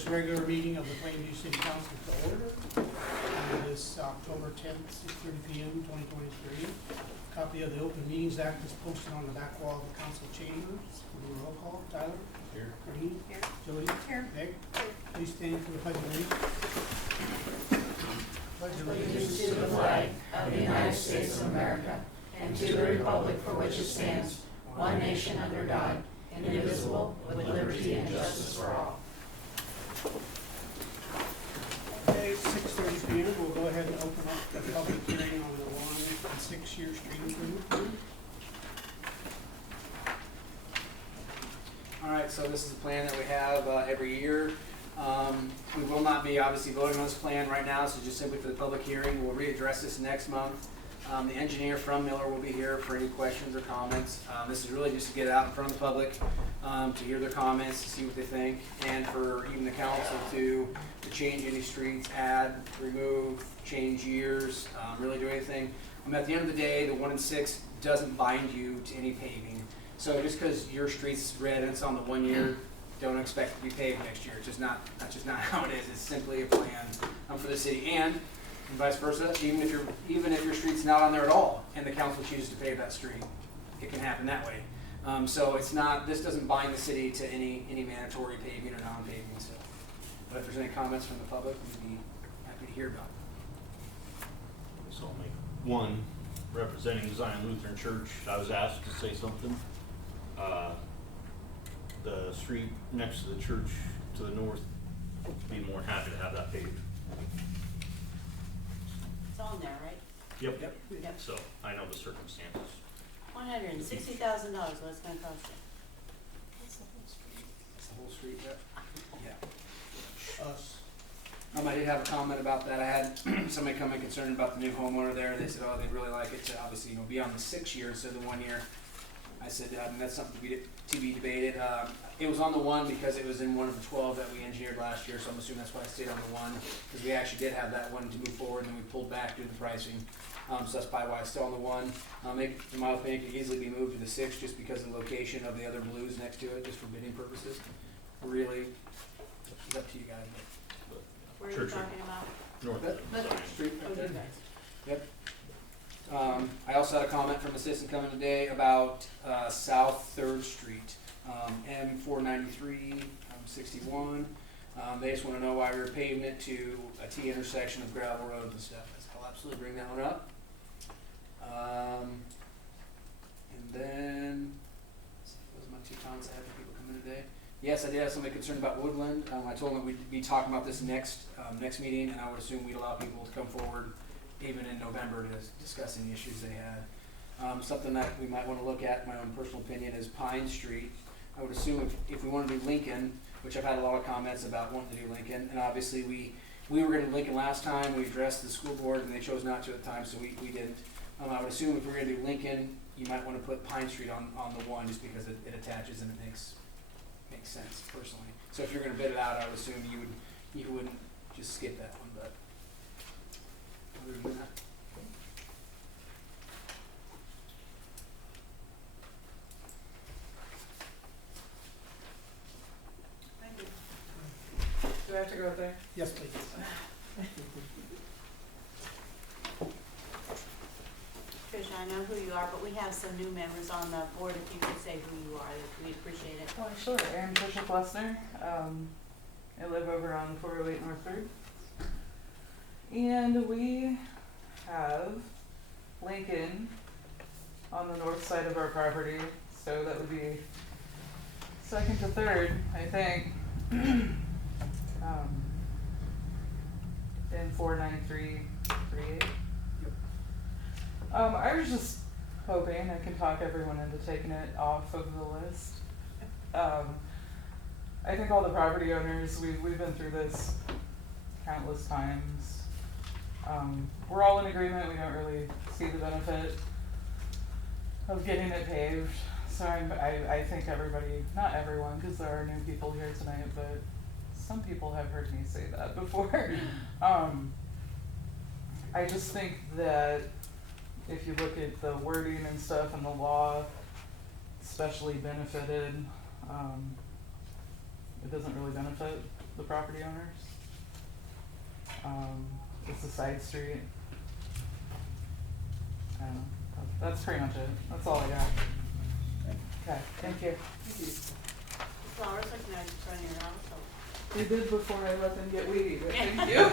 this regular meeting of the Plainview City Council to order on this October 10th, 6:30 p.m., 2023. Copy of the Open Meetings Act is posted on the back wall of the council chambers. We'll do a roll call. Tyler? Here. Carleen? Here. Jody? Here. Meg? Here. Please stand for the pledge of allegiance. Pledge Allegiance to the flag of the United States of America and to the republic for which it stands, one nation under God, indivisible, with liberty and justice for all. Okay, 6:30 p.m. We'll go ahead and open up the public hearing on the 1 and 6 year street improvement. All right, so this is a plan that we have every year. We will not be obviously voting on this plan right now, so just simply for the public hearing. We'll readdress this next month. The engineer from Miller will be here for any questions or comments. This is really just to get it out in front of the public, to hear their comments, to see what they think, and for even the council to change any streets, add, remove, change years, really do anything. At the end of the day, the 1 and 6 doesn't bind you to any paving. So just because your street's red and it's on the 1 year, don't expect to be paved next year. It's just not, that's just not how it is. It's simply a plan for the city, and vice versa. Even if your street's not on there at all, and the council chooses to pave that street, it can happen that way. So it's not. This doesn't bind the city to any mandatory paving or non-paving. So, but if there's any comments from the public, we'd be happy to hear about it. So I'll make one. Representing Zion Lutheran Church, I was asked to say something. The street next to the church to the north, be more than happy to have that paved. It's on there, right? Yep. Yep. So I know the circumstances. $160,000, what's it going to cost you? That's the whole street. Yeah. Us. I did have a comment about that. I had somebody come in concerned about the new homeowner there. They said, oh, they'd really like it to obviously be on the 6 year instead of the 1 year. I said, that's something to be debated. It was on the 1 because it was in one of the 12 that we engineered last year, so I'm assuming that's why I stayed on the 1, because we actually did have that one to move forward, and then we pulled back due to the pricing. So that's probably why it's still on the 1. In my opinion, it could easily be moved to the 6 just because of the location of the other blues next to it, just for bidding purposes. Really, it's up to you guys. Where are you Church. talking about? North That street Oh, right you there. guys. Yep. I also had a comment from a citizen coming today about South 3rd Street, M493, 61. They just want to know why we were paving it to a T intersection of gravel roads and stuff. I'll absolutely bring that one up. And then, those are my 2 comments I had for people coming today. Yes, I did have somebody concerned about Woodland. I told them we'd be talking about this next meeting, and I would assume we'd allow people to come forward even in November to discuss any issues they had. Something that we might want to look at, my own personal opinion, is Pine Street. I would assume if we want to do Lincoln, which I've had a lot of comments about wanting to do Lincoln, and obviously we were going to do Lincoln last time. We addressed the school board, and they chose not to at the time, so we didn't. I would assume if we're going to do Lincoln, you might want to put Pine Street on the 1 just because it attaches and it makes sense personally. So if you're going to bid it out, I would assume you wouldn't just skip that one, but other than that. Thank you. Do I have to go there? Yes, please. Tricia, I know who you are, but we have some new members on the board. If you could say who you are, we'd appreciate it. Oh, sure. I'm Tricia Plessner. I live over on 408 North 3rd. And we have Lincoln on the north side of our property, so that would be 2nd to 3rd, I think. In 49338. I was just hoping I can talk everyone into taking it off of the list. I think all the property owners, we've been through this countless times. We're all in agreement. We don't really see the benefit of getting it paved. So I think everybody, not everyone, because there are new people here tonight, but some people have heard me say that before. I just think that if you look at the wording and stuff in the law, especially benefited, it doesn't really benefit the property owners. It's a side street. I don't know. That's pretty much it. That's all I got. Okay, thank you. Flowers looking at in front of your house, so. They did before I let them get weedy, but thank you.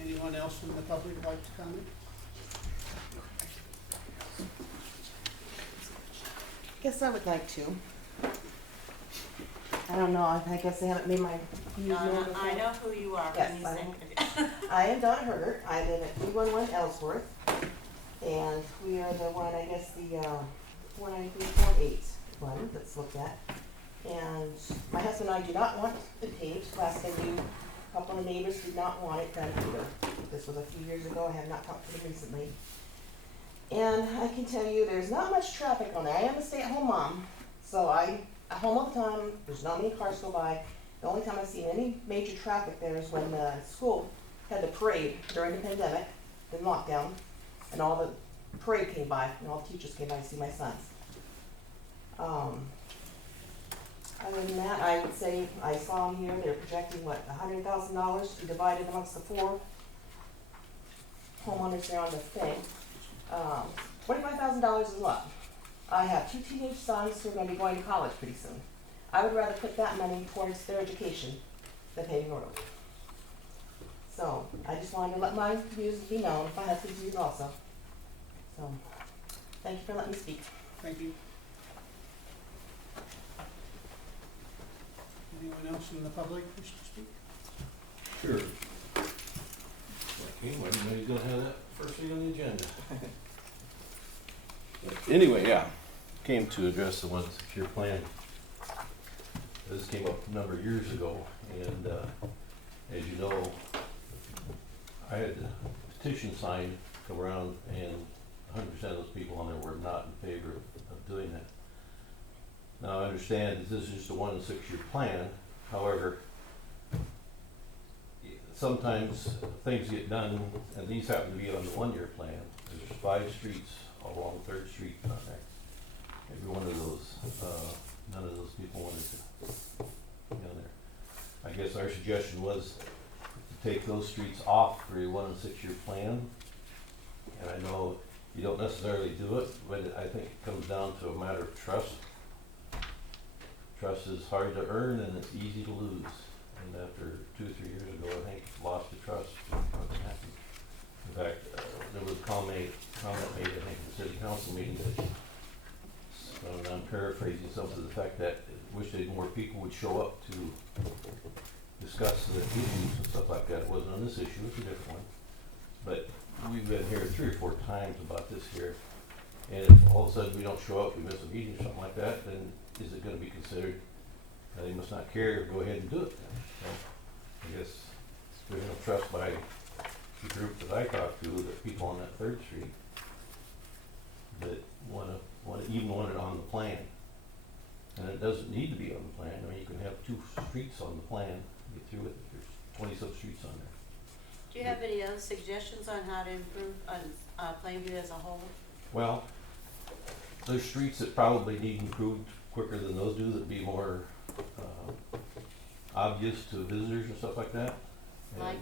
Anyone else from the public would like to comment? Guess I would like to. I don't know, I guess they haven't made my views known Donna, before. I know who you are Yes, when you I think. I am Donna Hergert. I live at 311 Ellsworth. And we are the one, I guess, the 49348 one that's looked at. And my husband and I do not want it paved. Last I knew, a couple of neighbors did not want it done either. This was a few years ago. I have not talked to them recently. And I can tell you, there's not much traffic on there. I am a stay-at-home mom, so I'm home all the time. There's not many cars go by. The only time I've seen any major traffic there is when the school had the parade during the pandemic, the lockdown, and all the parade came by, and all the teachers came by to see my sons. Other than that, I would say, I saw them here, they're projecting, what, $100,000 to be divided amongst the 4 homeowners there on the thing. $25,000 is a lot. I have 2 teenage sons who are gonna be going to college pretty soon. I would rather put that money towards their education than paving a road. So, I just wanted to let my views be known, my husband's views also. So, thank you for letting me speak. Thank you. Anyone else from the public wish to speak? Sure. Okay, why didn't you gonna have that first thing on the agenda? But anyway, yeah, came to address the one secure plan. This came up a number of years ago, and as you know, I had a petition signed come around, and 100% of those people on there were not in favor of doing that. Now, I understand that this is just a 1 6-year plan. However, sometimes things get done, and these happen to be on the 1-year plan. There's 5 streets along 3rd Street on there. Every one of those, none of those people wanted to be on there. I guess our suggestion was to take those streets off for a 1 6-year plan. And I know you don't necessarily do it, but I think it comes down to a matter of trust. Trust is hard to earn and it's easy to lose. And after 2 or 3 years ago, I think lost the trust. Wasn't happy. In fact, there was a comment made, I think, at the city council meeting that, I'm paraphrasing some to the fact that wish that more people would show up to discuss the issues and stuff like that. It wasn't on this issue, it's a different one. But we've been here 3 or 4 times about this here. And if all of a sudden we don't show up, we miss a meeting or something like that, then is it gonna be considered, they must not care, go ahead and do it then? So, I guess there's no trust by the group that I talked to, the people on that 3rd Street, that even want it on the plan. And it doesn't need to be on the plan. I mean, you can have 2 streets on the plan, get through it, there's 20-some streets on there. Do you have any other suggestions on how to improve on Plainview as a whole? Well, there's streets that probably need improved quicker than those do, that'd be more obvious to visitors and stuff like that. And Like?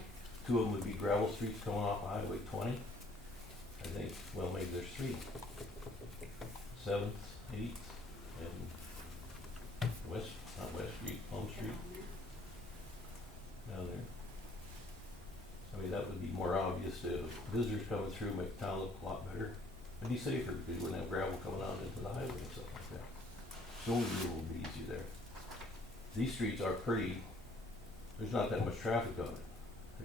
2 of them would be gravel streets coming off Highway 20. I think, well, maybe there's 3. 7th, 8th, and not West Street, Home Street, down there. I mean, that would be more obvious to visitors coming through, make town look a lot better. It'd be safer because you wouldn't have gravel coming out into the highway and stuff like that. Snow removal would be easier there. These streets are pretty, there's not that much traffic on it,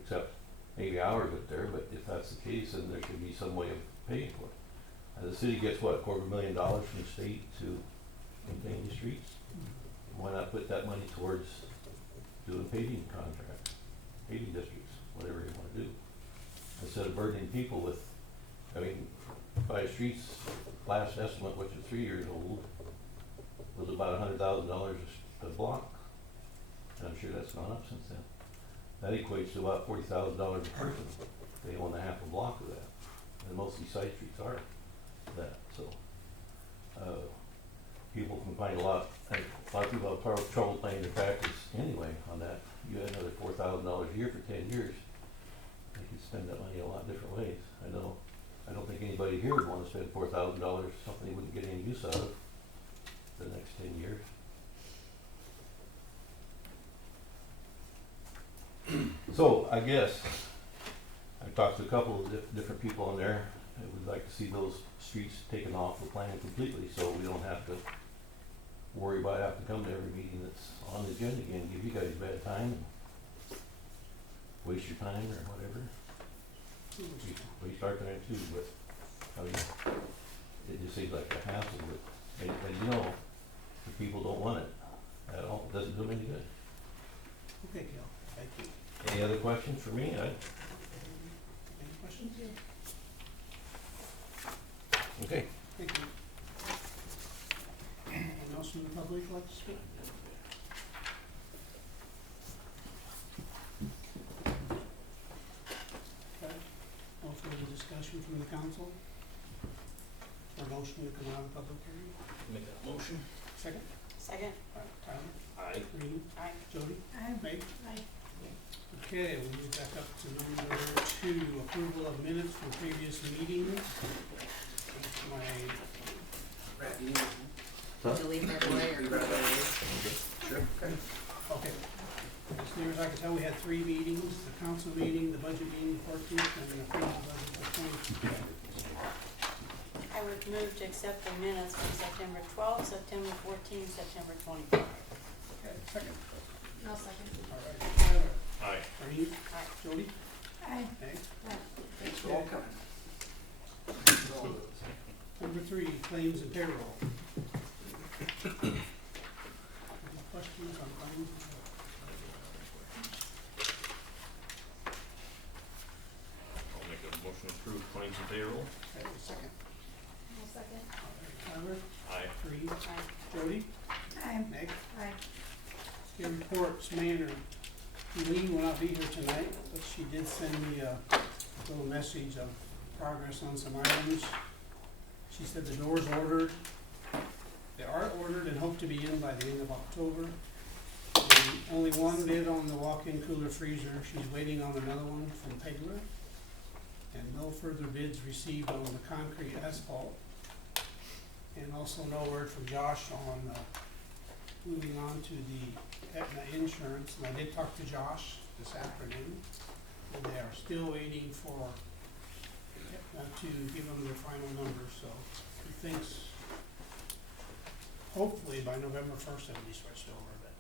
except maybe hours up there, but if that's the case, then there should be some way of paying for it. The city gets what, $250,000 from the state to maintain the streets? Why not put that money towards doing paving contracts, paving districts, whatever you wanna do? Instead of burdening people with, I mean, 5 streets, last estimate, which is 3 years old, was about $100,000 a block. And I'm sure that's gone up since then. That equates to about $40,000 a person. They own a half a block of that. And most of these side streets are that, so. People can find a lot of people have trouble paying their taxes here for 10 years, they could spend that money a lot different ways. I don't think anybody here would wanna spend $4,000, something they wouldn't get any use out of for the next 10 years. So, I guess, I talked to a couple of different people on there, and would like to see those streets taken off the plan completely, so we don't have to worry about having to come to every meeting that's on the agenda again, give you guys bad time, and waste your time or whatever. Waste our time too, but, I mean, it just seems like a hassle, but, and you know, the people don't want it at all, it doesn't do them any good. Okay, Gil, thank you. Any other questions for me? Any questions? Okay. Thank you. Anyone else from the public like to speak? Okay, no further discussion from the council? Or motion to come out of the public hearing? Make that motion. Second? Second? Tyler? Aye. Green? Aye. Jody? Aye. Meg? Aye. Okay, we'll move back up to number 2, approval of minutes from previous meetings. That's my, Brad, you need Delete that away to read that away? Sure. Okay. okay. As near as I can tell, we had 3 meetings, the council meeting, the budget meeting, the 14th, and the approval budget, the 20th. I would move to accept the minutes from September 12th, September 14th, September 25th. Okay, second. No second. All right, Tyler? Aye. Green? Aye. Jody? Aye. Meg? Thanks for all coming. Number 3, claims and payroll. Any questions on claims? I'll make a motion to approve claims and payroll. Okay, second. No second. All right, Tyler? Aye. Green? Aye. Jody? Aye. Meg? Aye. Okay, reports, Manor. Eileen will not be here tonight, but she did send me a little message of progress on some items. She said the doors ordered. They are ordered and hope to be in by the end of October. Only one bid on the walk-in cooler freezer. She's waiting on another one from Pegler. And no further bids received on the concrete asphalt. And also no word from Josh on, moving on to the Aetna insurance, and I did talk to Josh this afternoon, and they are still waiting for Aetna to give them their final numbers, so he thinks hopefully by November 1st it'll be switched over, but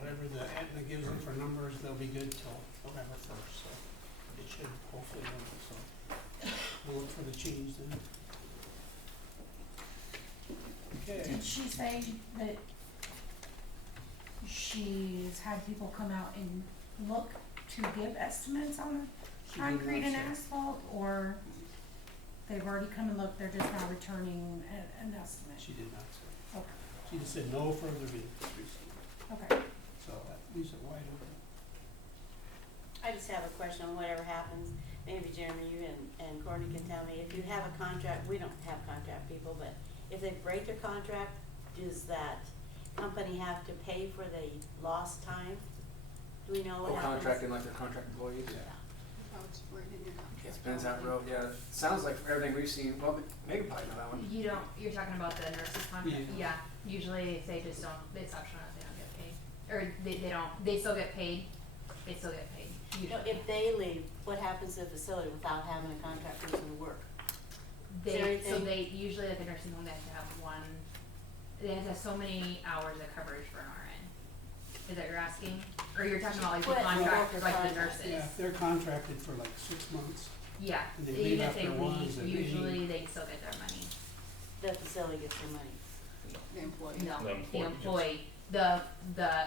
whatever the Aetna gives them for numbers, they'll be good till November 1st, so it should hopefully work, so we'll look for the change then. Okay. Did she say that she's had people come out and look to give estimates on She did concrete not and say. asphalt, or they've already come and looked, they're just now returning an estimate? She did not say. Okay, She just said no further bids received, okay. so that leaves it wide open. I just have a question on whatever happens. Maybe Jeremy, you and Courtney can tell me, if you have a contract, we don't have contract people, but if they break their contract, does that company have to pay for the lost time? Do we know what Oh, happens? contracting like their contract employees? Yeah. It depends how it wrote, yeah. Sounds like for everything we've seen, well, Megan probably know that one. You don't, you're talking about the nurses contract? Yeah. Yeah, usually they just don't, it's optional if they don't get paid. Or they don't, they still get paid, You know, usually. if they leave, what happens to the facility without having a contract person to work? Is there They, so anything- they, usually like a nursing home, they have to have one, they have to have so many hours of coverage for an RN. Is that what you're asking? Or you're talking about like the What? contract, like the Contract. nurses? Yeah, they're contracted for like 6 months. Yeah, And they leave even if they after one, leave, is it usually they still get their money. The facility gets their money. No, The the employee employee, the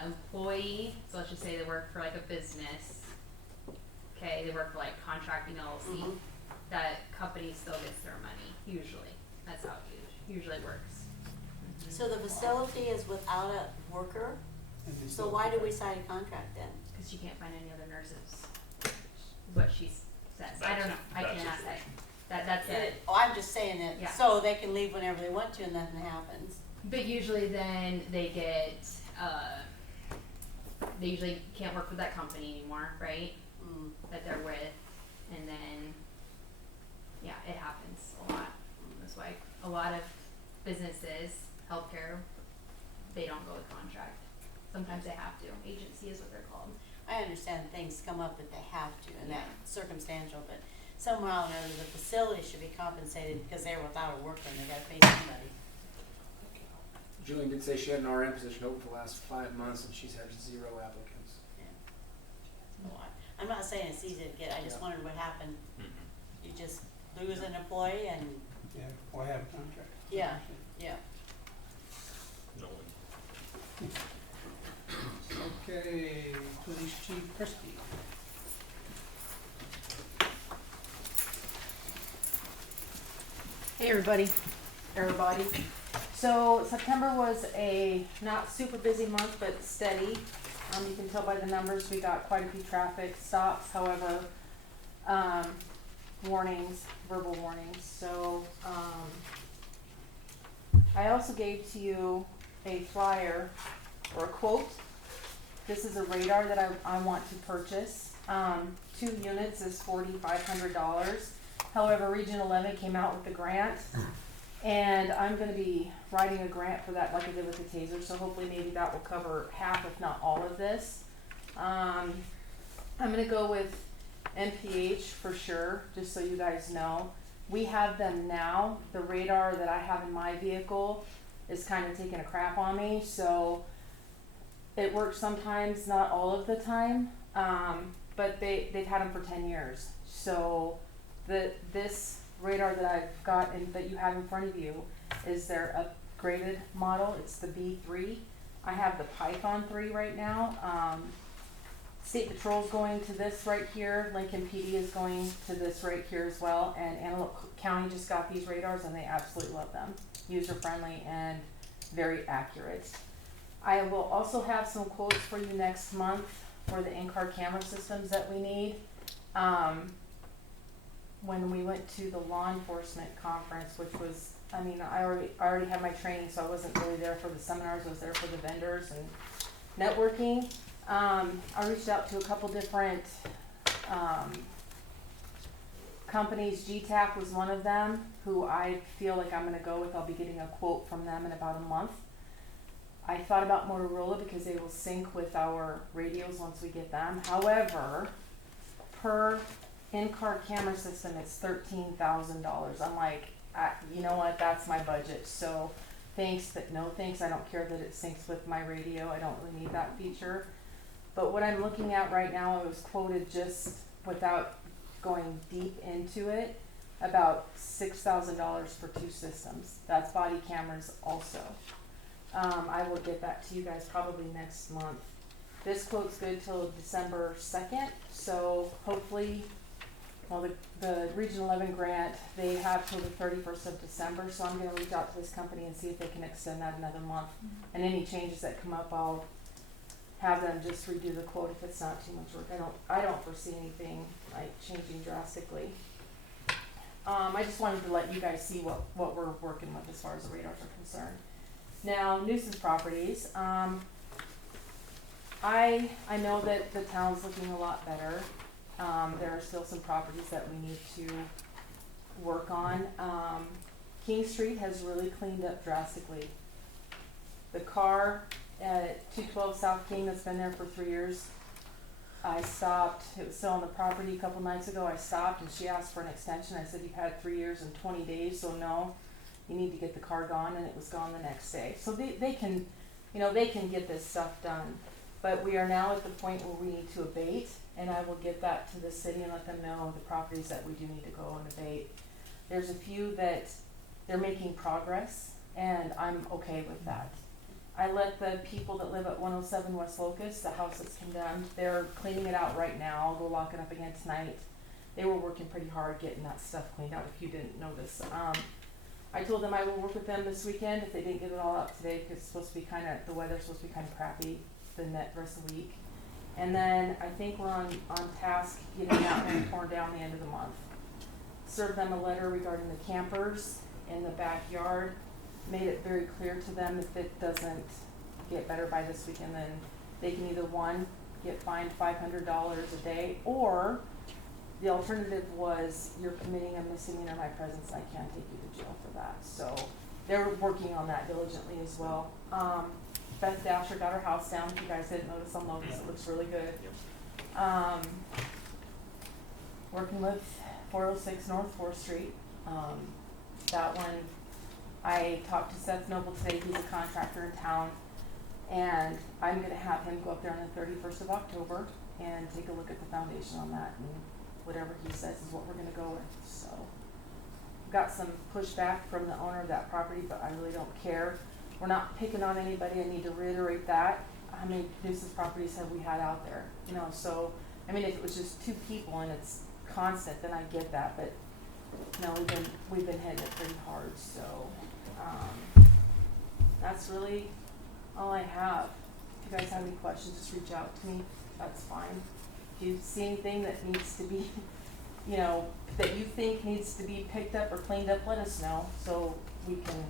employee, so let's just say they work for like a business, okay, they work for like contracting LLC, Mhm. that company still gets their money, usually, that's how it usually works. So the facility is without a worker, And they so still- why do we sign a contract then? Cause you can't find any other nurses, is what she says, I don't know, I That's cannot it. say, that's it. Oh, I'm just saying Yeah. that, so they can leave whenever they want to and nothing happens. But usually then they get, they usually can't work with that company anymore, right? Mm. That they're with, and then, yeah, it happens a lot. That's why a lot of businesses, healthcare, they don't go with contract. Sometimes they have to. Agency is what they're called. I understand things come up that they have to, and Yeah. that's circumstantial, but somehow or another, the facility should be compensated because they're without a worker and they gotta pay somebody. Julian did say she had an RN position open for the last 5 months, and she's had 0 applicants. Yeah. So I'm not saying it's easy to get, I just Yeah. wondered what happened. Mhm. You just lose an employee and, Yeah, why have a contract? yeah, yeah. No one. Okay, Police Chief Christie. Hey everybody. So September was a not super busy month, but steady. You can tell by the numbers, we got quite a few traffic stops, however, warnings, verbal warnings. So, I also gave to you a flyer or a quote. This is a radar that I want to purchase. 2 units is $4,500. However, Region 11 came out with the grant, and I'm gonna be writing a grant for that like I did with the taser, so hopefully maybe that will cover half, if not all of this. I'm gonna go with MPH for sure, just so you guys know. We have them now. The radar that I have in my vehicle is kind of taking a crap on me, so it works sometimes, not all of the time, but they've had them for 10 years. So this radar that I've got and that you have in front of you is their upgraded model. It's the B3. I have the Python 3 right now. State Patrol's going to this right here. Lincoln PD is going to this right here as well. And Antelope County just got these radars and they absolutely love them. User friendly and very accurate. I will also have some quotes for you next month for the in-car camera systems that we need. When we went to the law enforcement conference, which was, I mean, I already had my training, so I wasn't really there for the seminars, I was there for the vendors and networking. I reached out to a couple different companies. GTAC was one of them, who I feel like I'm gonna go with. I'll be getting a quote from them in about a month. I thought about Motorola because they will sync with our radios once we get them. However, per in-car camera system, it's $13,000. I'm like, you know what, that's my budget. So thanks, but no thanks. I don't care that it syncs with my radio. I don't really need that feature. But what I'm looking at right now, I was quoted just without going deep into it, about $6,000 for 2 systems. That's body cameras also. I will get that to you guys probably next month. This quote's good till December 2nd, so hopefully, well, the Region 11 grant, they have till the 31st of December, so I'm gonna reach out to this company and see if they can extend that another month. And any changes that come up, I'll have them just redo the quote if it's not too much work. I don't foresee anything like changing drastically. I just wanted to let you guys see what we're working with as far as the radars are concerned. Now, nuisance properties, I know that the town's looking a lot better. There are still some properties that we need to work on. King Street has really cleaned up drastically. The car at 212 South King that's been there for 3 years, I stopped, it was still on the property a couple nights ago, I stopped and she asked for an extension. I said, you've had 3 years and 20 days, so no, you need to get the car gone, and it was gone the next day. So they can, you know, they can get this stuff done. But we are now at the point where we need to abate, and I will get that to the city and let them know the properties that we do need to go and abate. There's a few that they're making progress, and I'm okay with that. I let the people that live at 107 West Locust, the house that's condemned, they're cleaning it out right now. I'll go lock it up again tonight. They were working pretty hard getting that stuff cleaned out, if you didn't notice. I told them I will work with them this weekend if they didn't get it all out today, because it's supposed to be the weather's supposed to be kind of crappy the rest of the week. And then I think we're on task getting that one torn down the end of the month. Served them a letter regarding the campers in the backyard. Made it very clear to them if it doesn't get better by this weekend, then they can either one, get fined $500 a day, or the alternative was you're committing a misdemeanor in my presence, I can't take you to jail for that. So they're working on that diligently as well. Beth Dasher got her house down. If you guys didn't notice on Logan's, it looks really good. Working with 406 North 4th Street. That one, I talked to Seth Noble today. He's a contractor in town. And I'm going to have him go up there on the 31st of October and take a look at the foundation on that. And whatever he says is what we're going to go with. So, got some pushback from the owner of that property, but I really don't care. We're not picking on anybody. I need to reiterate that. How many nuisance properties have we had out there? You know, so, I mean, if it was just 2 people and it's constant, then I get that. But, no, we've been hitting it pretty hard. So, that's really all I have. If you guys have any questions, just reach out to me. That's fine. If you see anything that needs to be, you know, that you think needs to be picked up or cleaned up, let us know so we can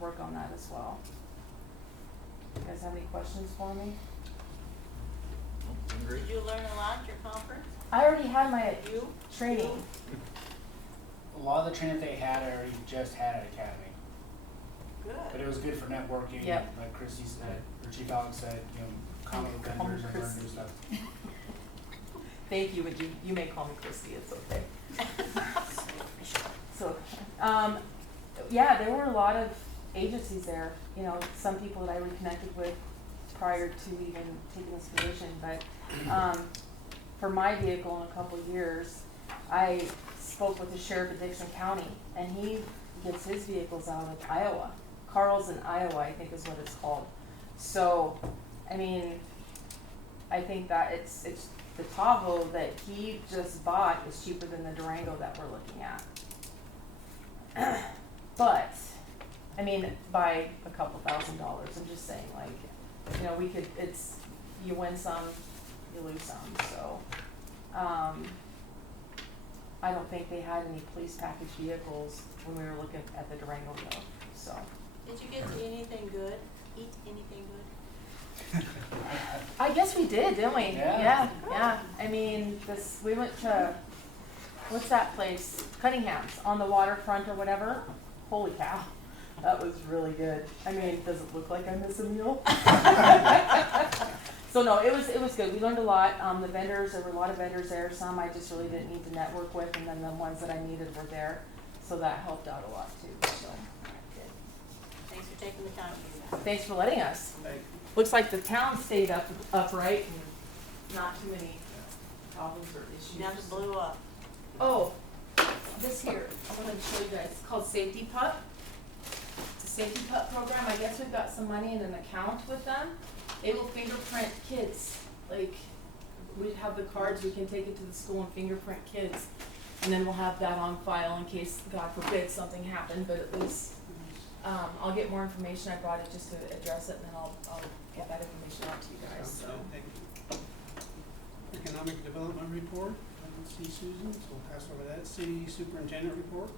work on that as well. You guys have any questions for me? Did you learn a lot at your conference? I already had my You? training. A lot of the training they had, I already just had at Academy. But Good. it was good for networking, Yep. like Chrissy said, or Chief Alex said, you know, common with vendors and learn new stuff. Thank you, but you may call me Christy, it's okay. So, yeah, there were a lot of agencies there, you know, some people that I reconnected with prior to even taking this position, but, for my vehicle in a couple of years, I spoke with the sheriff of Dixon County, and he gets his vehicles out of Iowa. Carl's in Iowa, I think is what it's called. So, I mean, I think that it's the Tahoe that he just bought is cheaper than the Durango that we're looking at. But, I mean, by a couple $1,000s, I'm just saying, like, you know, we could, it's, you win some, you lose some, so. I don't think they had any police package vehicles when we were looking at the Durango though, so. Did you get to anything good? Eat anything good? I guess we did, didn't we? Yeah. Yeah. I mean, we went to, what's that place? Cunningham's on the waterfront or whatever. Holy cow. That was really good. I mean, does it look like I miss a meal? So no, it was good. We learned a lot. The vendors, there were a lot of vendors there. Some I just really didn't need to network with, and then the ones that I needed were there. So that helped out a lot too. So good. Thanks for taking the time to do that. Thanks for letting us. Looks like the town stayed upright and not too many problems or issues. Nothing blew up. Oh, this here, I wanted to show you guys. It's called Safety Pup. It's a Safety Pup program. I guess we've got some money in an account with them. They will fingerprint kids. Like, we have the cards, we can take it to the school and fingerprint kids. And then we'll have that on file in case, God forbid, something happened, but at least, I'll get more information. I brought it just to address it, and then I'll get that information out to you guys, Sounds so. good, thank you. Economic Development Report, I don't see Susan, so we'll pass over that. City Superintendent Report.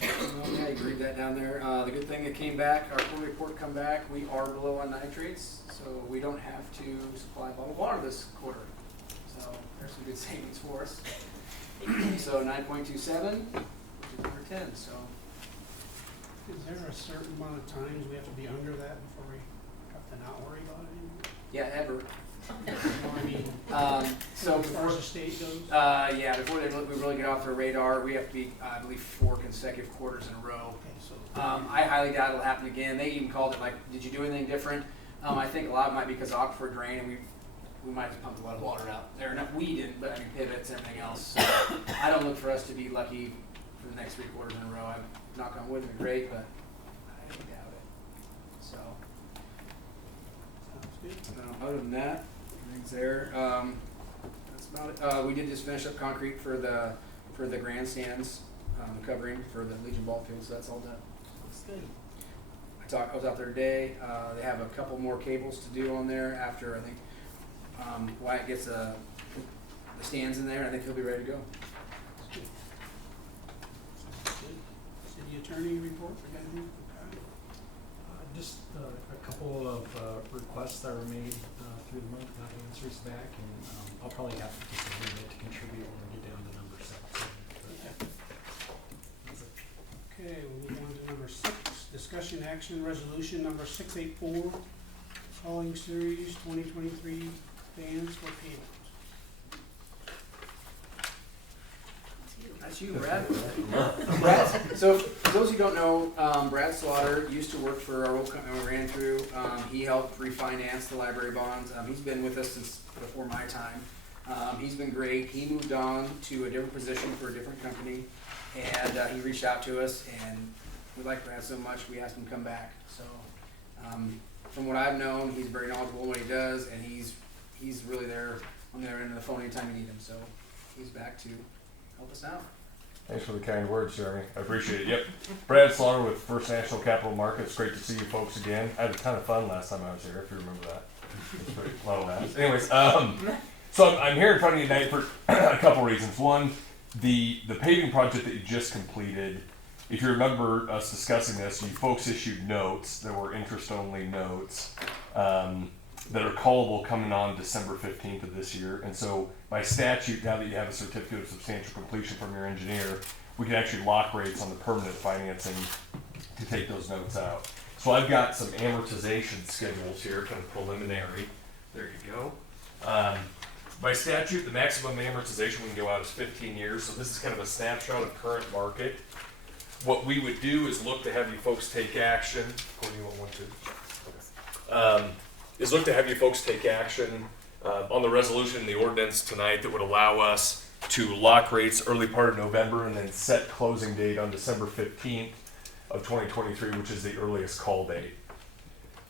Yeah, you read that down there. The good thing that came back, our full report come back, we are below on nitrates, so we don't have to supply bottled water this quarter. So there's some good savings for us. So 9.27, which is number 10, so. Is there a certain amount of times we have to be under that before we have to not worry about it anymore? Yeah, ever. I mean, So as far before, as the state goes? yeah, before we really get off their radar, we have to be, I believe, 4 consecutive quarters in a row. Okay, so. I highly doubt it'll happen again. They even called it like, did you do anything different? I think a lot of it might be because of aquifer drain, and we might have pumped a lot of water out there. Not we didn't, but I mean pivots and everything else. So I don't look for us to be lucky for the next 3 quarters in a row. I'm knock on wood, it'd be great, but I doubt it. So Sounds good. other than that, everything's there. That's about it. We did just finish up concrete for the grandstands, the covering for the Legion ball field, so that's all done. That's good. I was out there today. They have a couple more cables to do on there after I think Wyatt gets the stands in there. I think he'll be ready to go. That's good. Sounds good. City Attorney Report, we got anything? Okay. just a couple of requests that were made through the month, got answers back, and I'll probably have to just a little bit to contribute when we get down to number 7. Okay, we'll move on to number 6, discussion action resolution number 684, calling series 2023 bans for payment. That's you, Brad. Brad. So for those who don't know, Brad Slaughter used to work for our old company we ran through. He helped refinance the library bonds. He's been with us since before my time. He's been great. He moved on to a different position for a different company, and he reached out to us, and we like Brad so much we asked him to come back. So from what I've known, he's very knowledgeable in what he does, and he's really there on the other end of the phone anytime you need him. So he's back to help us out. Thanks for the kind words, Jeremy. I appreciate it. Yep. Brad Slaughter with First National Capital Markets. Great to see you folks again. I had a ton of fun last time I was here, if you remember that. It was pretty, a lot of laughs. Anyways, so I'm here in front of you tonight for a couple reasons. One, the paving project that you just completed, if you remember us discussing this, you folks issued notes. There were interest-only notes that are callable coming on December 15th of this year. And so by statute, now that you have a certificate of substantial completion from your engineer, we can actually lock rates on the permanent financing to take those notes out. So I've got some amortization schedules here, kind of preliminary. There you go. By statute, the maximum amortization we can go out is 15 years. So this is kind of a snapshot of current market. What we would do is look to have you folks take action. Corey, you want one too? Okay. Is look to have you folks take action on the resolution and the ordinance tonight that would allow us to lock rates early part of November and then set closing date on December 15th of 2023, which is the earliest call date.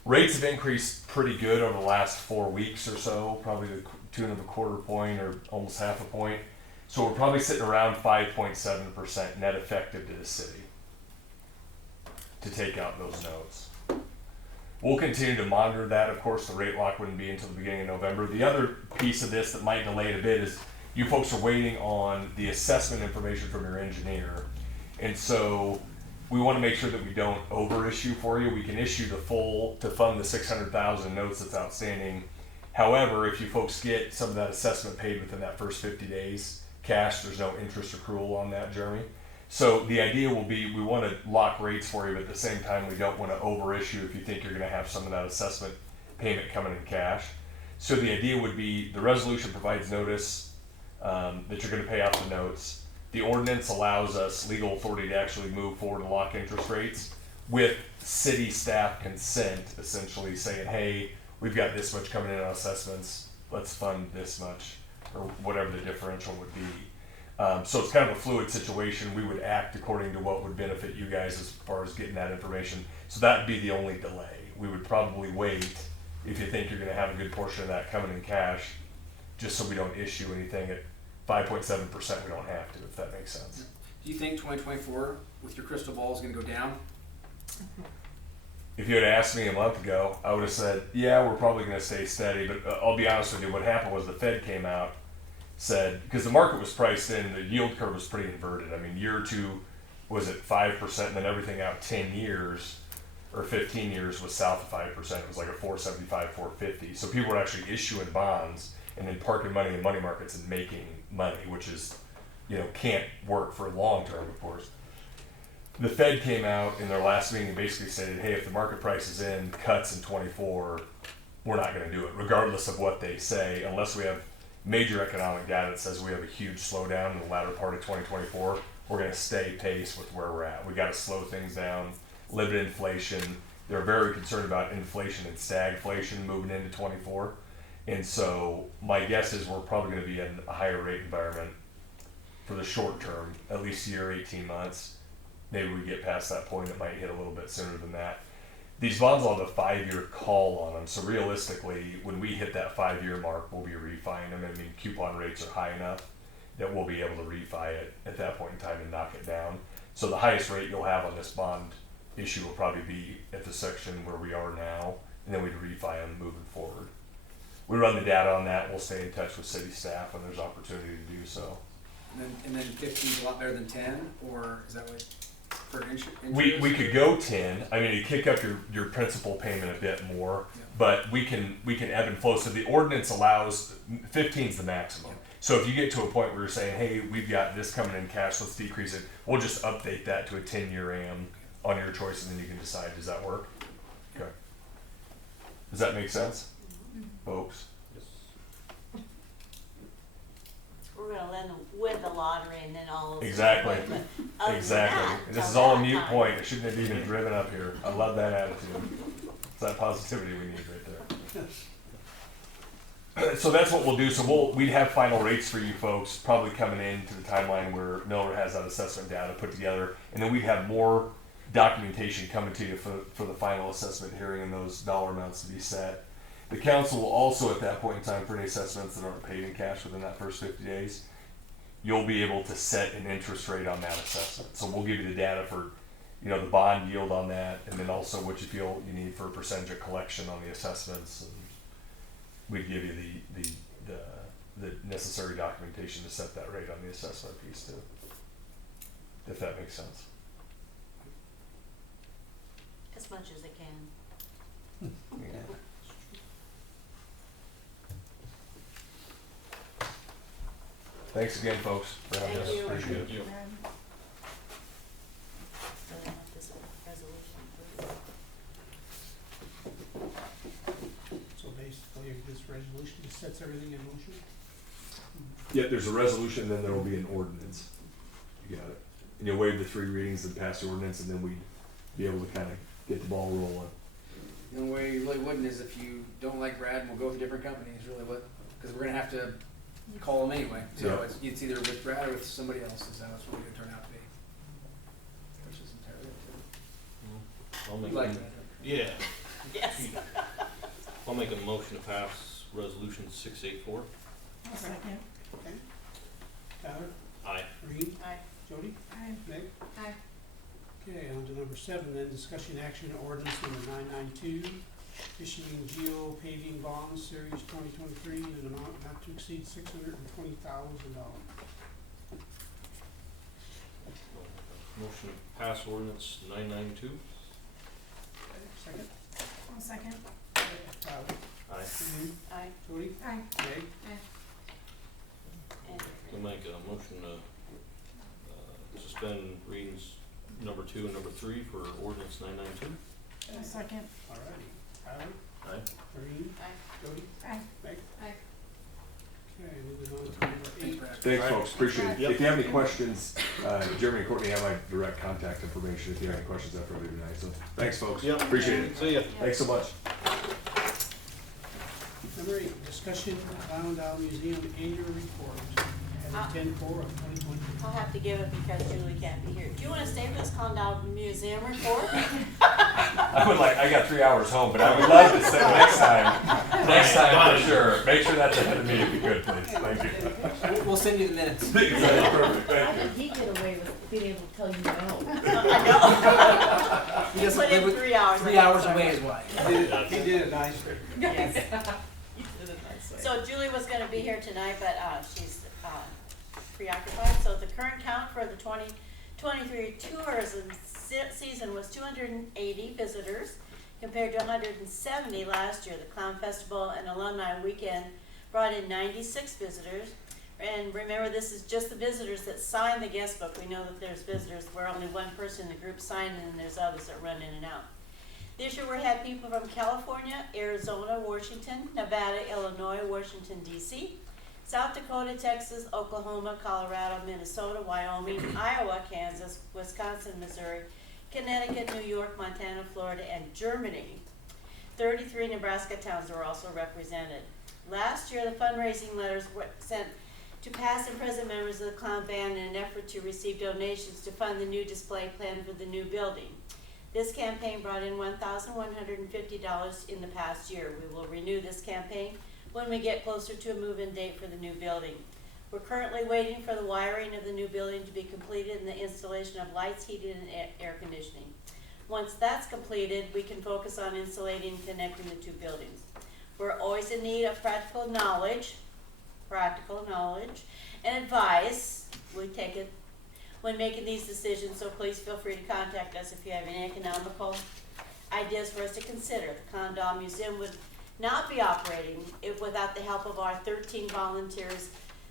Rates have increased pretty good over the last 4 weeks or so, probably to the tune of a quarter point or almost half a point. So we're probably sitting around 5.7% net effective to the city to take out those notes. We'll continue to monitor that. Of course, the rate lock wouldn't be until the beginning of November. The other piece of this that might delay it a bit is you folks are waiting on the assessment information from your engineer. And so we want to make sure that we don't over-issue for you. We can issue the full to fund the 600,000 notes that's outstanding. However, if you folks get some of that assessment paid within that first 50 days, cash, there's no interest accrual on that, Jeremy. So the idea will be we want to lock rates for you, but at the same time we don't want to overissue if you think you're going to have some of that assessment payment coming in cash. So the idea would be the resolution provides notice that you're going to pay out the notes. The ordinance allows us legal authority to actually move forward and lock interest rates with city staff consent, essentially saying, hey, we've got this much coming in on assessments, let's fund this much, or whatever the differential would be. So it's kind of a fluid situation. We would act according to what would benefit you guys as far as getting that information. So that would be the only delay. We would probably wait if you think you're going to have a good portion of that coming in cash, just so we don't issue anything at 5.7%. We don't have to, if that makes sense. Do you think 2024, with your crystal ball, is going to go down? If you had asked me a month ago, I would have said, yeah, we're probably going to stay steady. But I'll be honest with you, what happened was the Fed came out, said, because the market was priced in, the yield curve was pretty inverted. I mean, year or two was at 5%, and then everything out 10 years or 15 years was south of 5%. It was like a 475, 450. So people were actually issuing bonds and then parking money in money markets and making money, which is, can't work for long term, of course. The Fed came out in their last meeting and basically stated, hey, if the market price is in cuts in 24, we're not going to do it, regardless of what they say, unless we have major economic data that says we have a huge slowdown in the latter part of 2024. We're going to stay pace with where we're at. We got to slow things down, limit inflation. They're very concerned about inflation and stagflation moving into 24. And so my guess is we're probably going to be in a higher rate environment for the short term, at least a year, 18 months. Maybe we get past that point, it might hit a little bit sooner than that. These bonds will have a 5-year call on them, so realistically, when we hit that 5-year mark, we'll be refining them. I mean, coupon rates are high enough that we'll be able to refi it at that point in time and knock it down. So the highest rate you'll have on this bond issue will probably be at the section where we are now, and then we'd refi them moving forward. We run the data on that, we'll stay in touch with city staff when there's opportunity to do so. And then 15 is a lot better than 10, or is that what? For We could go 10. I mean, it'd kick up your principal payment a bit more, but we can ebb and flow. So the ordinance allows 15 is the maximum. So if you get to a point where you're saying, hey, we've got this coming in cash, let's decrease it, we'll just update that to a 10-year AM on your choice, and then you can decide, does that work? Okay. Does that make sense, folks? We're gonna let them win the lottery and then all of Exactly. Other than Exactly. that, And this till is all a that mute time. point. I shouldn't have even driven up here. I love that attitude. It's that positivity we need right there. So that's what we'll do. So we'd have final rates for you folks probably coming into the timeline where Miller has that assessment data put together, and then we'd have more documentation coming to you for the final assessment hearing and those dollar amounts to be set. The council will also at that point in time, for any assessments that aren't paid in cash within that first 50 days, you'll be able to set an interest rate on that assessment. So we'll give you the data for, the bond yield on that, and then also what you feel you need for a percentage of collection on the assessments. And we'd give you the necessary documentation to set that rate on the assessment piece too, if that makes sense. As much as they can. Yeah. Thanks again, folks, for having Thank us. you. Appreciate it. You. So I want this resolution approved. So basically, this resolution just sets everything in motion? Yeah, there's a resolution, then there will be an ordinance. You got it. And you'll waive the 3 readings and pass the ordinance, and then we'd be able to kind of get the ball rolling. The only way you really wouldn't is if you don't like Brad, and we'll go with a different company, is really what, because we're gonna have to call them anyway. So Yeah. it's either with Brad or with somebody else, is how it's really gonna turn out to be. Which is entirely up I'll to make you. Like a, that. yeah, Yes. I'll make a motion to pass resolution 684. I'll second. Okay. Tyler, Aye. Reed, Aye. Jody, Aye. Meg? Aye. Okay, on to number 7 then, discussion action ordinance number 992, issuing geo paving bonds series 2023 in an amount not to exceed $620,000. Motion to pass ordinance 992. Okay, second. I'll second. Tyler, Aye. Reed, Aye. Jody, Aye. Meg? And We'll make a motion to suspend readings number 2 and number 3 for ordinance 992. I'll second. Alrighty. Tyler, Aye. Reed, Aye. Jody, Aye. Meg? Aye. Okay, moving on to number 8. Thanks, Brad. Thanks, Right. folks. Appreciate it. Yep. If you have any questions, Jeremy and Courtney have my direct contact information if you have any questions after I leave tonight. So thanks, folks. Yep. Appreciate it. See ya. Thanks so much. Number 8, discussion Allendale Museum annual report, at 10/4 of 2020. I'll have to give it because Julie can't be here. Do you wanna stay for this Condell Museum report? I got 3 hours home, but I would love to stay next time. Next time for sure. Make sure that's ahead of me if you could, please. Thank you. We'll send you the minutes. Perfect. Thank How you. did he get away with being able to tell you no? He doesn't Put live in with 3 hours. 3 hours away is why. He did it nicely. Yes. So Julie was gonna be here tonight, but, she's, preoccupied, so the current count for the 2023 tourism season was 280 visitors, compared to 170 last year. The Clown Festival and Alumni Weekend brought in 96 visitors. And remember, this is just the visitors that sign the guest book. We know that there's visitors where only one person in the group signed, and then there's others that run in and out. This year we had people from California, Arizona, Washington, Nevada, Illinois, Washington, D.C., South Dakota, Texas, Oklahoma, Colorado, Minnesota, Wyoming, Iowa, Kansas, Wisconsin, Missouri, Connecticut, New York, Montana, Florida, and Germany. 33 Nebraska towns were also represented. Last year, the fundraising letters were sent to past and present members of the Clown Band in an effort to receive donations to fund the new display plan for the new building. This campaign brought in $1,150 in the past year. We will renew this campaign when we get closer to a move-in date for the new building. We're currently waiting for the wiring of the new building to be completed and the installation of lights, heating, and air conditioning. Once that's completed, we can focus on insulating and connecting the two buildings. We're always in need of practical knowledge and advice. We take it. when making these decisions, so please feel free to contact us if you have any economical ideas for us to consider. The Condom Museum would not be operating without the help of our 13 volunteers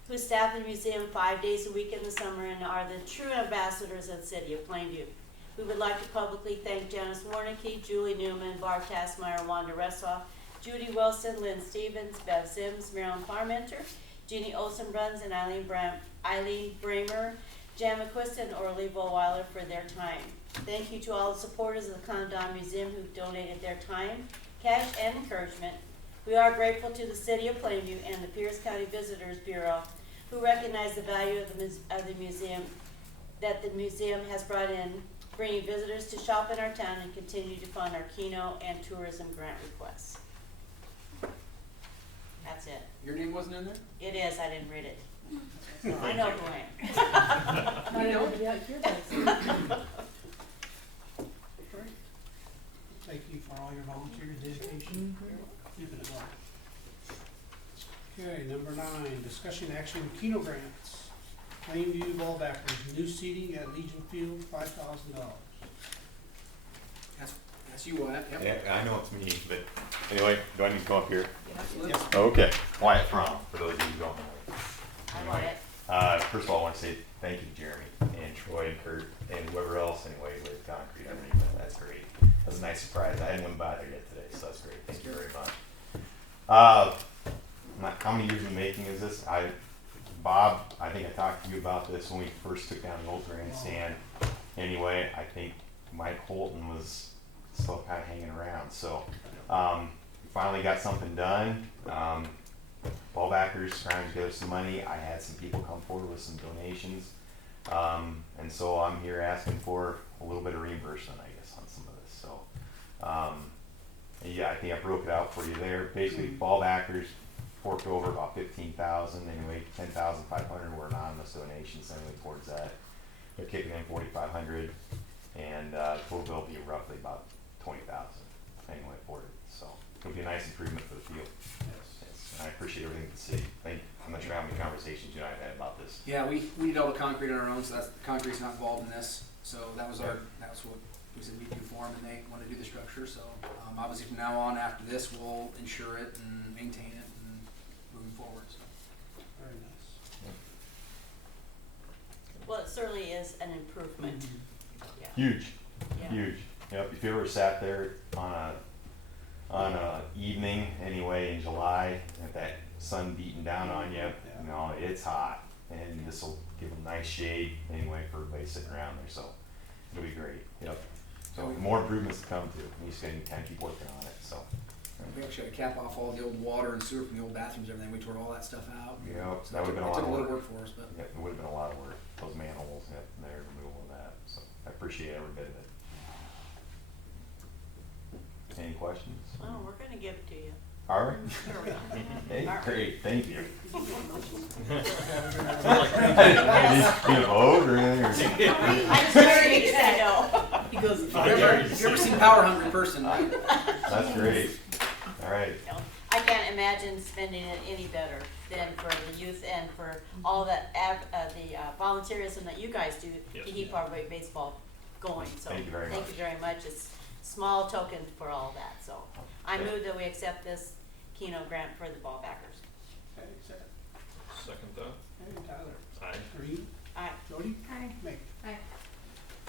who staff the museum 5 days a week in the summer and are the true ambassadors of the city of Plainview. We would like to publicly thank Janice Warnicki, Julie Newman, Barb Tassmeyer, Wanda Ressoff, Judy Wilson, Lynn Stevens, Bev Sims, Marilyn Parmenter, Jeannie Olsen Bruns, and Eileen Bramer, Jan McQuiston, and Orly Volweiler for their time. Thank you to all the supporters of the Condom Museum who donated their time, cash, and encouragement. We are grateful to the City of Plainview and the Pierce County Visitors Bureau who recognize the value of the museum that the museum has brought in, bringing visitors to shop in our town and continue to fund our Keno and tourism grant requests. That's it. Your name wasn't in there? It is, I didn't read it. I know who I am. Not everybody out here does. Thank you for all your volunteer dedication. Keeping it up. Okay, number 9, discussion action Keno grants. Plainview Ballbackers, new seating at Legion Field, $5,000. That's you, Wyatt. Yep. Yeah, I know it's me, but anyway, do I need to come up here? Yes. Okay, Wyatt Fromm, for those of you who don't know. I want it. First of all, I want to say thank you to Jeremy and Troy and Kurt and whoever else anyway with concrete underneath that. That's great. That's a nice surprise. I hadn't went by there yet today, so that's great. Thank you very much. How many years in the making is this? Bob, I think I talked to you about this when we first took down the old grandstand. Anyway, I think Mike Holton was still kind of hanging around. So we finally got something done. Ballbackers trying to gather some money. I had some people come forward with some donations. And so I'm here asking for a little bit of reimbursement, I guess, on some of this. So yeah, I think I broke it out for you there. Basically, Ballbackers forked over about $15,000. Anyway, $10,500 were anonymous donations anyway towards that. They're kicking in $4,500, and total bill will be roughly about $20,000 anyway for it. So it'll be a nice improvement for the field. Yes. And I appreciate everything the city. I'm not sure how many conversations you and I have had about this. Yeah, we did all the concrete on our own, so that's, the concrete's not involved in this. So that was what we said we'd do for them, and they want to do the structure. So obviously from now on, after this, we'll insure it and maintain it and moving forward. So. Very nice. Well, it certainly is an improvement. Yeah. Huge, Yeah. huge. Yep. If you ever sat there on a evening anyway in July, with that sun beating down on you, you know it's hot, and this will give a nice shade anyway for everybody sitting around there. So it'll be great. Yep. So more improvements to come too. We just gotta kind of keep working on it. So. We actually had to cap off all the old water and sewer from the old bathrooms and everything. We tore all that stuff out. Yeah, so that would have been a lot took of a little work. work for us, but Yep, it would have been a lot of work. Those manholes, yep, and their removal of that. So I appreciate every bit of it. Any questions? Oh, we're gonna give it to you. All right. Sure we are. Hey, All right. great, thank you. Yes. Need a vote or anything? I just heard you say no. he goes. If you ever seen Power Hungry in person, right? That's great. All right. No, I can't imagine spending it any better than for the youth and for all that volunteerism that you guys do Yes. to keep our baseball going. So Thank you very thank much. you very much. It's small token for all that. So I Okay. move that we accept this Keno grant for the Ballbackers. Okay, second. Second thought? Hey, Tyler. Aye. Green. Aye. Jody. Aye. Meg. Aye.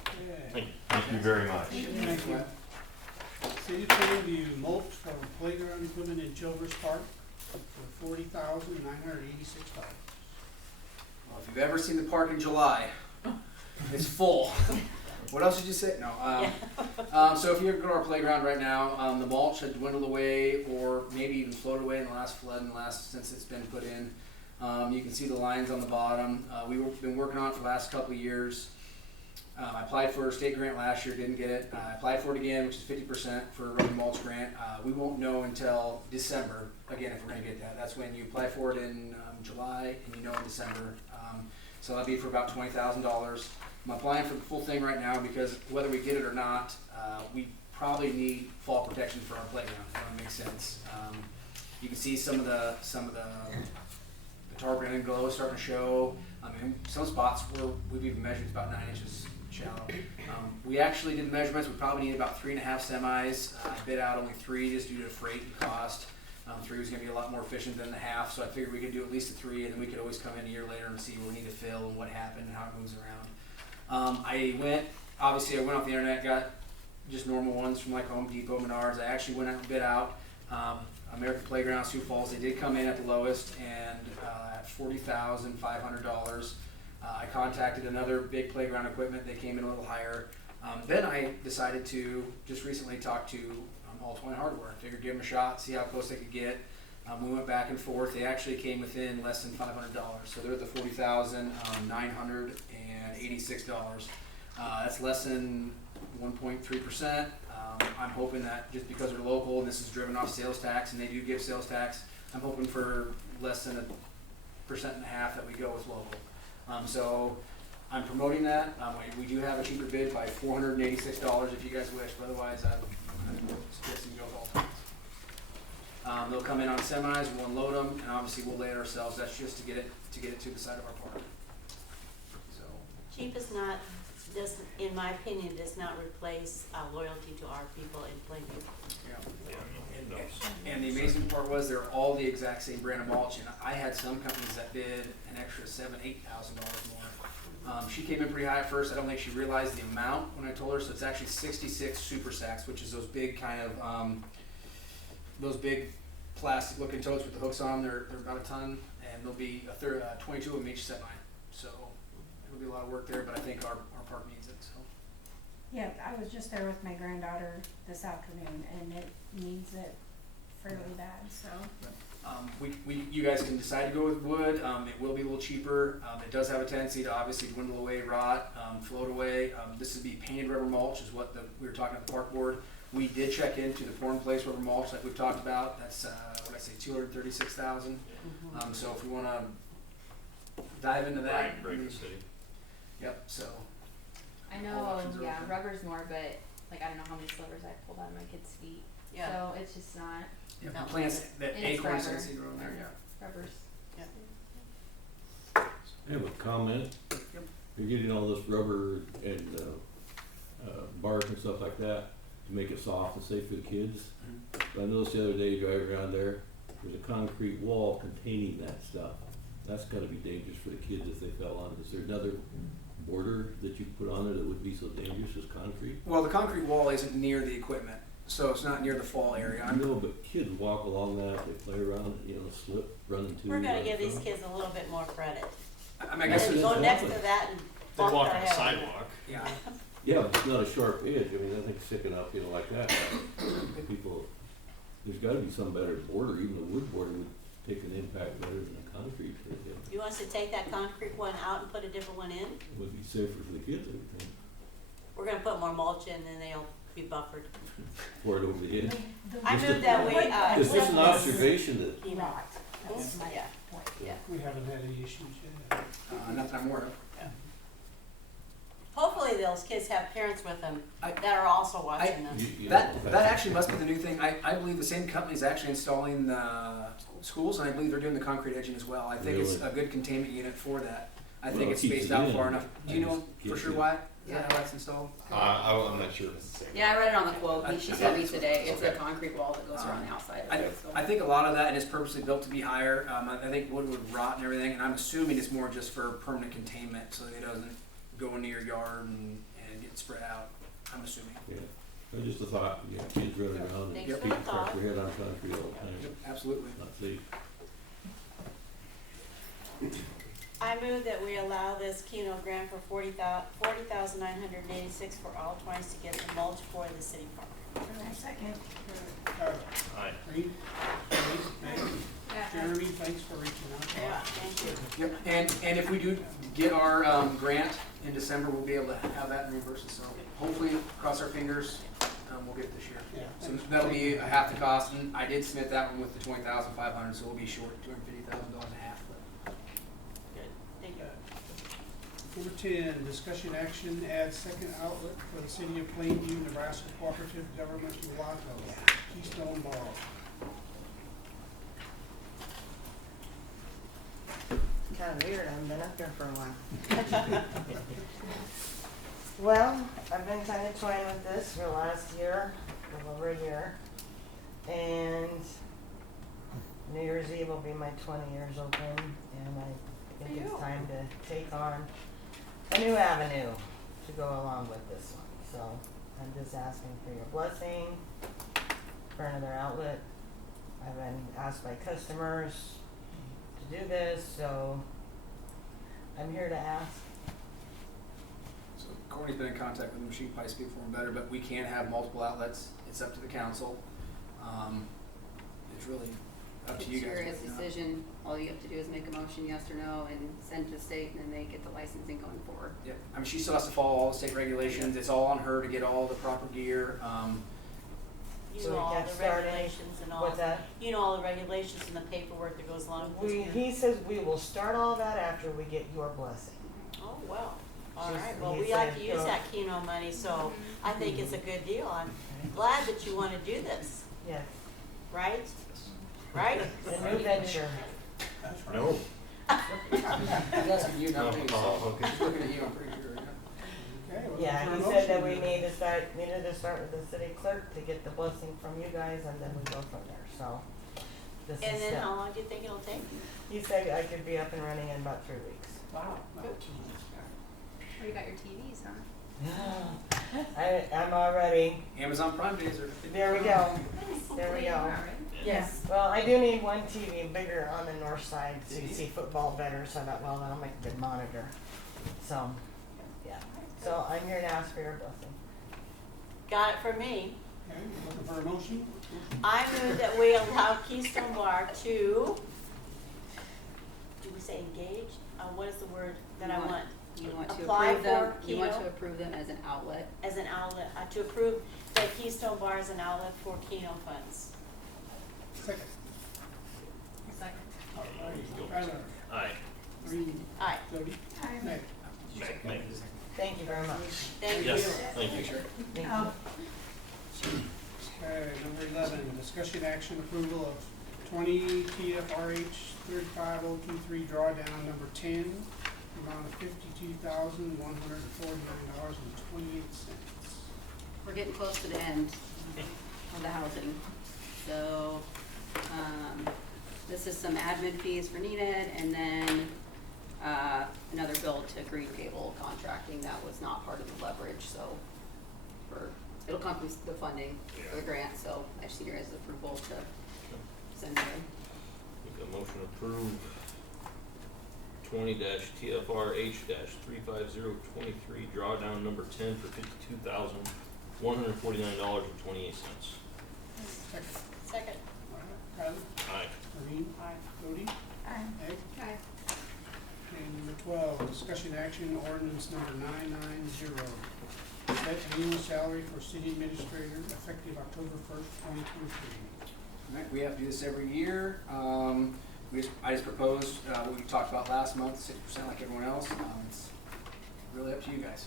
Okay. Thank you. Thank you very much. Thank you. City of Plainview mulch for playground equipment in Chilvers Park for $40,986. Well, if you've ever seen the park in July, it's full. What else did you say? No. So if you go to our playground right now, the mulch had dwindled away, or maybe even floated away in the last flood and since it's been put in. You can see the lines on the bottom. We've been working on it for the last couple of years. I applied for a state grant last year, didn't get it. I applied for it again, which is 50% for a road mulch grant. We won't know until December, again, if we're gonna get that. That's when you apply for it in July, and you know in December. So that'd be for about $20,000. I'm applying for the full thing right now because whether we get it or not, we probably need fall protection for our playground. If that makes sense. You can see some of the tar branded glow is starting to show. I mean, some spots where we've even measured it's about 9 inches shallow. We actually did the measurements. We probably need about 3.5 semis. I bid out only 3 just due to freight and cost. 3 was going to be a lot more efficient than the half, so I figured we could do at least a 3, and then we could always come in a year later and see where we need to fill and what happened and how it moves around. I went off the internet, got just normal ones from like Home Depot, Menards. I actually went out and bid out American Playground, Sioux Falls. They did come in at the lowest and at $40,500. I contacted another big playground equipment. They came in a little higher. Then I decided to just recently talk to All 20 Hardware. I figured give them a shot, see how close they could get. We went back and forth. They actually came within less than $500. So they're at the $40,986. That's less than 1.3%. I'm hoping that just because they're local and this is driven off sales tax, and they do give sales tax, I'm hoping for less than 1.5% that we go with local. So I'm promoting that. We do have a cheaper bid by $486 if you guys wish, but otherwise I'm suggesting go with all times. They'll come in on semis, we'll unload them, and obviously we'll lay it ourselves. That's just to get it to the side of our park. So Cheap is not, in my opinion, does not replace loyalty to our people in Plainview. And the amazing part was they're all the exact same brand of mulch, and I had some companies that bid an extra $7,000-8,000 more. She came in pretty high at first. I don't think she realized the amount when I told her. So it's actually 66 super sacks, which is those big kind of those big plastic-looking totes with the hooks on. They're about a ton, and there'll be 22 of them each semi. So it'll be a lot of work there, but I think our park needs it. So. Yeah, I was just there with my granddaughter this afternoon, and it needs it fairly bad, so. You guys can decide to go with wood. It will be a little cheaper. It does have a tendency to obviously dwindle away, rot, float away. This would be painted rubber mulch is what we were talking at the park board. We did check into the pour in place rubber mulch like we've talked about. That's what did I say, $236,000. So if we want to dive into that, Break the city. Yep. So I all know, options are yeah, open. rubber's more, but like I don't know how many slivers I pulled out of my kids' feet. Yeah. So it's just not. yeah, No. plants that And it's acorns rubber. that seed grow in there. Yeah. Rubber's. Yeah. I have a comment. Yep. You're getting all this rubber and bark and stuff like that to make it soft and safe for the kids. But I noticed the other day you drive around there's a concrete wall containing that stuff. That's gotta be dangerous for the kids if they fell on it. Is there another border that you put on there that would be so dangerous as concrete? Well, the concrete wall isn't near the equipment, so it's not near the fall area. I know, but kids walk along that, they play around, slip, run into. We're gonna give these kids a little bit more credit. I mean, I And guess then there's go next to that and They bonk walk their on the head. sidewalk. yeah. Yeah, but it's not a sharp edge. I mean, nothing's sticking up, like that. People, there's gotta be some better border. Even a wood border would take an impact better than a concrete. You want us to take that concrete one out and put a different one in? It would be safer for the kids, I would think. We're gonna put more mulch in and they'll be buffered. Pour it over the edge. I Just moved a- that we, It's just an observation that, you know, Rot, that's my yeah, point. yeah. We haven't had any issues yet. Not that I'm aware of. Hopefully those kids have parents with them I- that are also watching them. That actually must be the new thing. I believe the same company is actually installing the schools, and I believe they're doing the concrete edging as well. I think it's Really? a good containment unit for that. I Well, think it it's keeps spaced it out in. far enough. Do you I know just for keep sure it- why? Is that how that's installed? I'm not sure. Yeah, I read it on the quote. She sent me today. It's a Okay. concrete wall that goes around the outside of it. So. I think a lot of that, and it's purposely built to be higher. I think wood would rot and everything, and I'm assuming it's more just for permanent containment, so that it doesn't go into your yard and get spread out. I'm assuming. yeah, it's just a thought, kids running around Thanks and for feet the thought. crack their head on concrete all the time. Absolutely. Not safe. I move that we allow this Keno grant for $40,986 for all 20s to get the mulch for the city park. Second. Aye. Reed, Jeremy, thanks for reaching out. Yeah, thank you. Yep. And if we do get our grant in December, we'll be able to have that reimbursed. So hopefully, cross our fingers, we'll get it this year. Yeah. So that'll be half the cost, and I did submit that one with the $20,500, so we'll be short $250,000 and a half. Good, thank you. Number 10, discussion action, add second outlet for the city of Plainview, Nebraska Cooperative Government Mulatto, Keystone Ball. kinda weird, I haven't been up there for a while. Well, I've been kinda toying with this for the last year, a little over a year. And New Year's Eve will be my 20 years open, and I think it's time to take on a new avenue to go along with this one. So I'm just asking for your blessing for another outlet. I've been asked by customers to do this, so I'm here to ask. So Courtney's been in contact with them, she can probably speak for them better, but we can have multiple outlets, it's up to the council. It's really up to you guys. It's your decision, all you have to do is make a motion, yes or no, and send it to the state, and then they get the licensing going forward. Yeah, I mean, she still has to follow all the state regulations, it's all on her to get all the proper gear. You So know we all can't the start any- regulations and all. What's that? You know all the regulations and the paperwork that goes along with this. He says we will start all that after we get your blessing. Oh, well, all She's- right, well, he we like said to use go. that Keno money, so I think it's a good deal. I'm glad that you wanna do this, Yes, right? Right? a new venture. No. He's asking you, not me, so okay. he's looking at you, I'm pretty sure, yeah. Okay, well, Yeah, for a he said that motion, we needed to start with the city clerk to get the blessing from you guys, and then we go from there, so. This And is then step. how long do you think it'll take? He said I could be up and running in about 3 weeks. Wow. Good. Well, you got your TVs, huh? I'm already, Amazon Prime days are. there we go, there we go. Yes. Well, I do need one TV bigger on the north side so you see football better, so that, well, that'll make a good monitor. So, yeah, so I'm here to ask for your blessing. Got it for me. Okay, we're looking for a motion? I move that we allow Keystone Bar to, do we say engage? What is the word that I want? You want to Apply approve them, for you want Keno? to approve them as an outlet. As an outlet, to approve that Keystone Bar is an outlet for Keno funds. Second. Second. All right, Tyler, Aye. Green, Aye. Jody, Meg. Meg. Thank you very much. Thank you. Yes, thank you. Thank you. Okay, number 11, discussion action approval of 20 TFRH 35023 drawdown number 10, amount of $52,149.28. We're getting close to the end of the housing. So, this is some admin fees for needed, and then, another bill to Green Cable Contracting that was not part of the leverage, so it'll come from the funding for the grant, so I just need your guys' approval to send it in. Make a motion to approve 20-TFRH-35023 drawdown number 10 for $52,149.28. Second. Second. All right, Tyler, Aye. Green, Aye. Jody, Aye. Meg. Okay. Okay, number 12, discussion action ordinance number 990. Set annual salary for city administrator effective October 1st, 2023. Right, we have to do this every year. I just proposed what we talked about last month, 6% like everyone else. It's really up to you guys.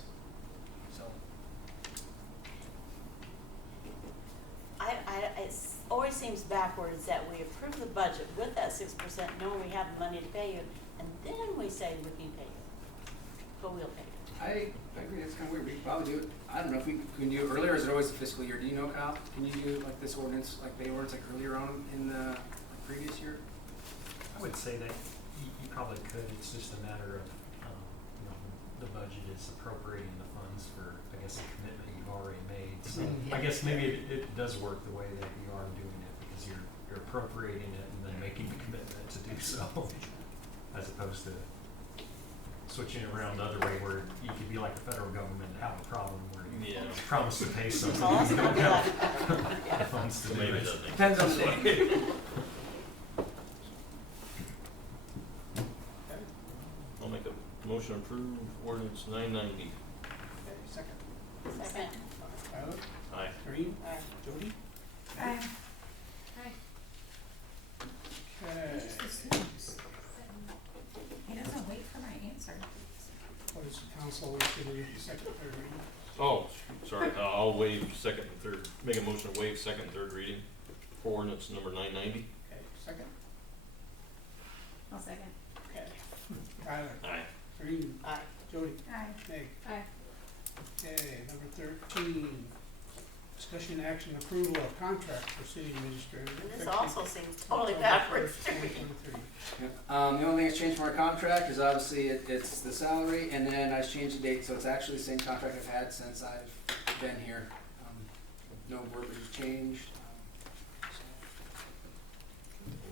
So, It always seems backwards that we approve the budget with that 6%, knowing we have the money to pay you, and then we say we can pay you. But we'll pay you. I agree, that's kind of weird. We could probably do it. I don't know if we can do it earlier, or is it always the fiscal year? Do you know, Kyle? Can you do like this ordinance, like the ordinance, like earlier on in the previous year? I would say that you probably could, it's just a matter of, the budget is appropriating the funds for, I guess, a commitment you've already made. So I guess maybe it does work the way that you are doing it, because you're appropriating it and then making the commitment to do so, as opposed to switching around the other way where you could be like the federal government and have a problem where you promise to pay something Oh, that's and you don't not have the funds to So do maybe it. it doesn't. Depends on the day. I'll make a motion to approve ordinance 990. Okay, second. Second. Tyler, Aye. Green, Aye. Jody, Aye. okay. He doesn't wait for my answer. What is the council wishing to read the second, third reading? Oh, sorry, I'll waive second and third, make a motion to waive second and third reading for ordinance number 990. Okay, second, I'll second. okay. discussion action approval of contract for city administrator. And this effective also seems totally October backwards 1st, to me. 2023. The only thing that's changed from our contract is obviously it's the salary, and then I changed the date, so it's actually the same contract I've had since I've been here. No verbiage has changed. I'll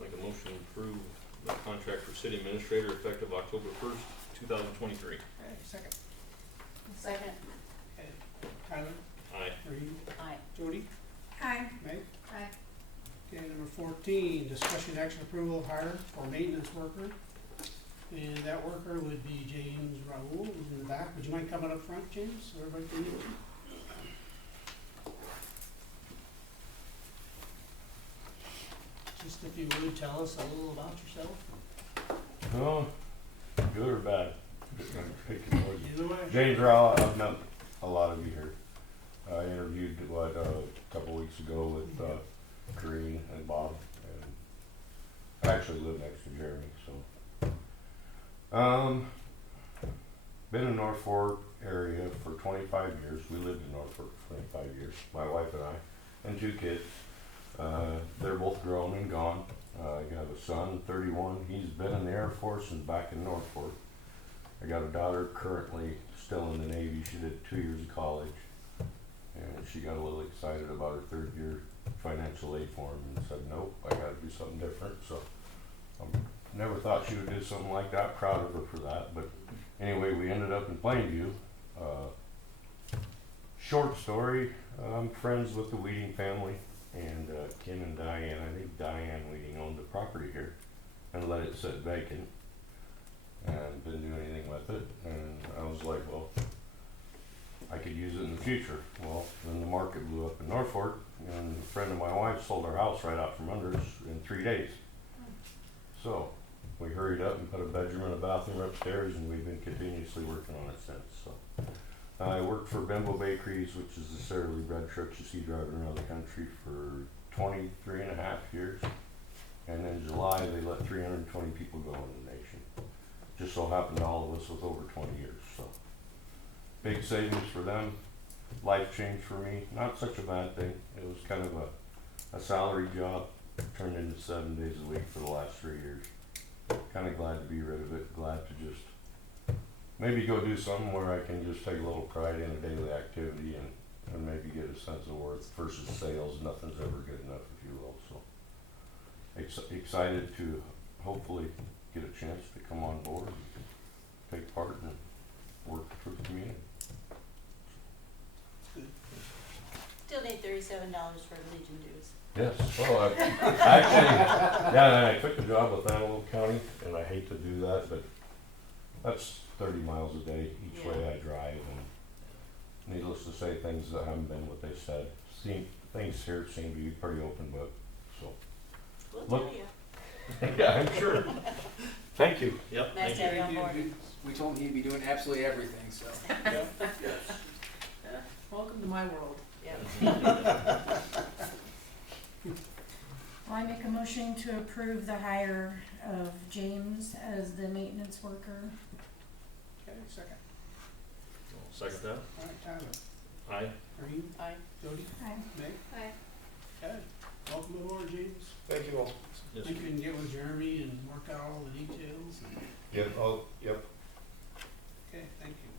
make a motion to approve the contract for city administrator effective October 1st, 2023. Okay, second. Second. Okay, Tyler, Aye. Maureen, Aye. Jody, Aye. Meg. Aye. Okay, number 14, discussion action approval of hire for maintenance worker. And that worker would be James Raoul, who's in the back. Would you mind coming up front, James, so everybody can meet you? Just if you would, tell us a little about yourself. Oh, good or bad? Either way. James Rowell, I've met a lot of you here. I interviewed, a couple weeks ago with, Corinne and Bob, and I actually live next to Jeremy, so. Been in North Fork area for 25 years. We lived in North Fork for 25 years, my wife and I, and 2 kids. They're both grown and gone. I got a son, 31. He's been in the Air Force and back in North Fork. I got a daughter currently still in the Navy. She did 2 years of college, and she got a little excited about her 3rd year financial aid form and said, nope, I gotta do something different. So never thought she would do something like that. Proud of her for that. But anyway, we ended up in Plainview. Short story, I'm friends with the Weeding family, and Ken and Diane, I think Diane Weeding owned the property here and let it sit vacant and didn't do anything with it. And I was like, well, I could use it in the future. Well, then the market blew up in North Fork, and a friend of my wife sold our house right out from under us in 3 days. So we hurried up and put a bedroom and a bathroom upstairs, and we've been continuously working on it since. So I worked for Bimbo Bakeries, which is the Sara Lee bread trucks you see driving around the country, for 23 and a half years. And in July, they let 320 people go in the nation. Just so happened to all of us with over 20 years. So big savings for them. Life change for me. Not such a bad thing. It was kind of a salary job turned into 7 days a week for the last 3 years. Kind of glad to be rid of it. Glad to just maybe go do something where I can just take a little pride in a daily activity and maybe get a sense of worth versus sales. Nothing's ever good enough, if you will. So excited to hopefully get a chance to come on board and take part and work for the community. Still need $37 for Legion dues. Yes. Oh, I actually, yeah, I took the job with Antelope County, and I hate to do that, but that's 30 miles a day each way I drive, and needless to say, things that haven't been what they said. Things here seem to be pretty open book, so. We'll Look. tell you. Yeah, I'm sure. Thank you. Yep. Nice to have you on board. We told him he'd be doing absolutely everything, so. Welcome to my world. Yeah. Well, I make a motion to approve the hire of James as the maintenance worker. Okay, second. I'll second that. All right, Tyler, Aye. Maureen, Aye. Jody, Aye. Meg. Aye. Okay, welcome aboard, James. Thank you all. Yes. Think you can get with Jeremy and work out all the details? Yep, yep. Okay, thank you.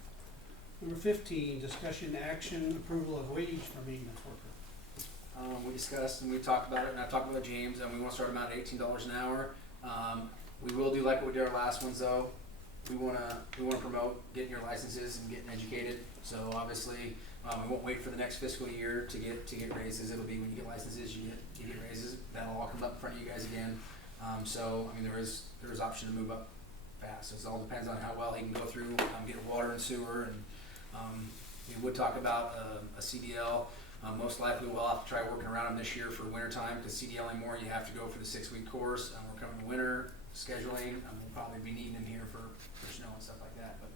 Number 15, discussion action approval of wage for maintenance worker. We discussed and we talked about it, and I talked about James, and we want to start him out at $18 an hour. We will do like what we did our last ones, though. We want to promote getting your licenses and getting educated. So obviously, we won't wait for the next fiscal year to get raises. It'll be when you get licenses, you get raises. That'll all come up in front of you guys again. So I mean, there is option to move up fast. It all depends on how well he can go through, get water and sewer, and we would talk about a CDL. Most likely we'll have to try working around him this year for winter time, because CDLing more, you have to go for the 6-week course. We're coming to winter scheduling. We'll probably be needing him here for snow and stuff like that, but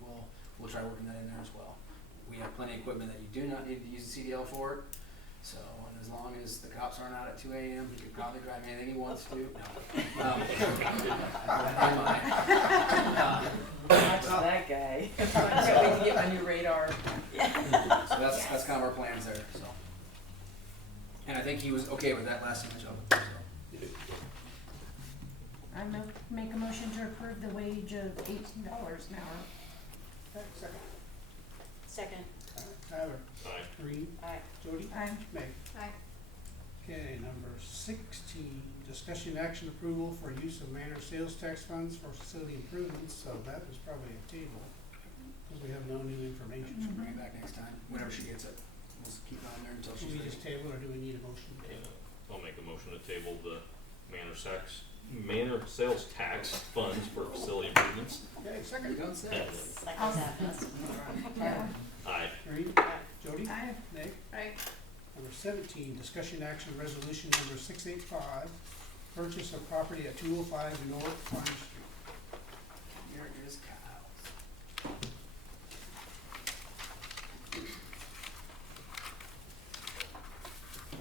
we'll try working that in there as well. We have plenty of equipment that you do not need to use a CDL for. So, and as long as the cops aren't out at 2 a.m., he could probably drive anything he wants to. No. Watch that guy. I can't wait to get my new radar. So that's kind of our plans there. So. think he was okay with that last time I talked with him, so. I make a motion to approve the wage of $18 an hour. Okay, second. Second. All right, Tyler, Aye. Green, Aye. Jody, Aye. Meg. Aye. Okay, number 16, discussion action approval for use of manor sales tax funds for facility improvements, so that was probably a table, because we have no new information. She'll bring it back next time, whenever she gets it. We'll just keep it on there until Should she's we ready. just table, or do we need a motion? I'll make a motion to table the manor sales tax funds for facility improvements. Okay, You second. don't say. Like I'll that. Yeah. Aye. Green, Aye. Jody, Aye. Meg. Aye. Number 17, discussion action resolution number 685, purchase of property at 205 North Pine Street. Here is Kyle's.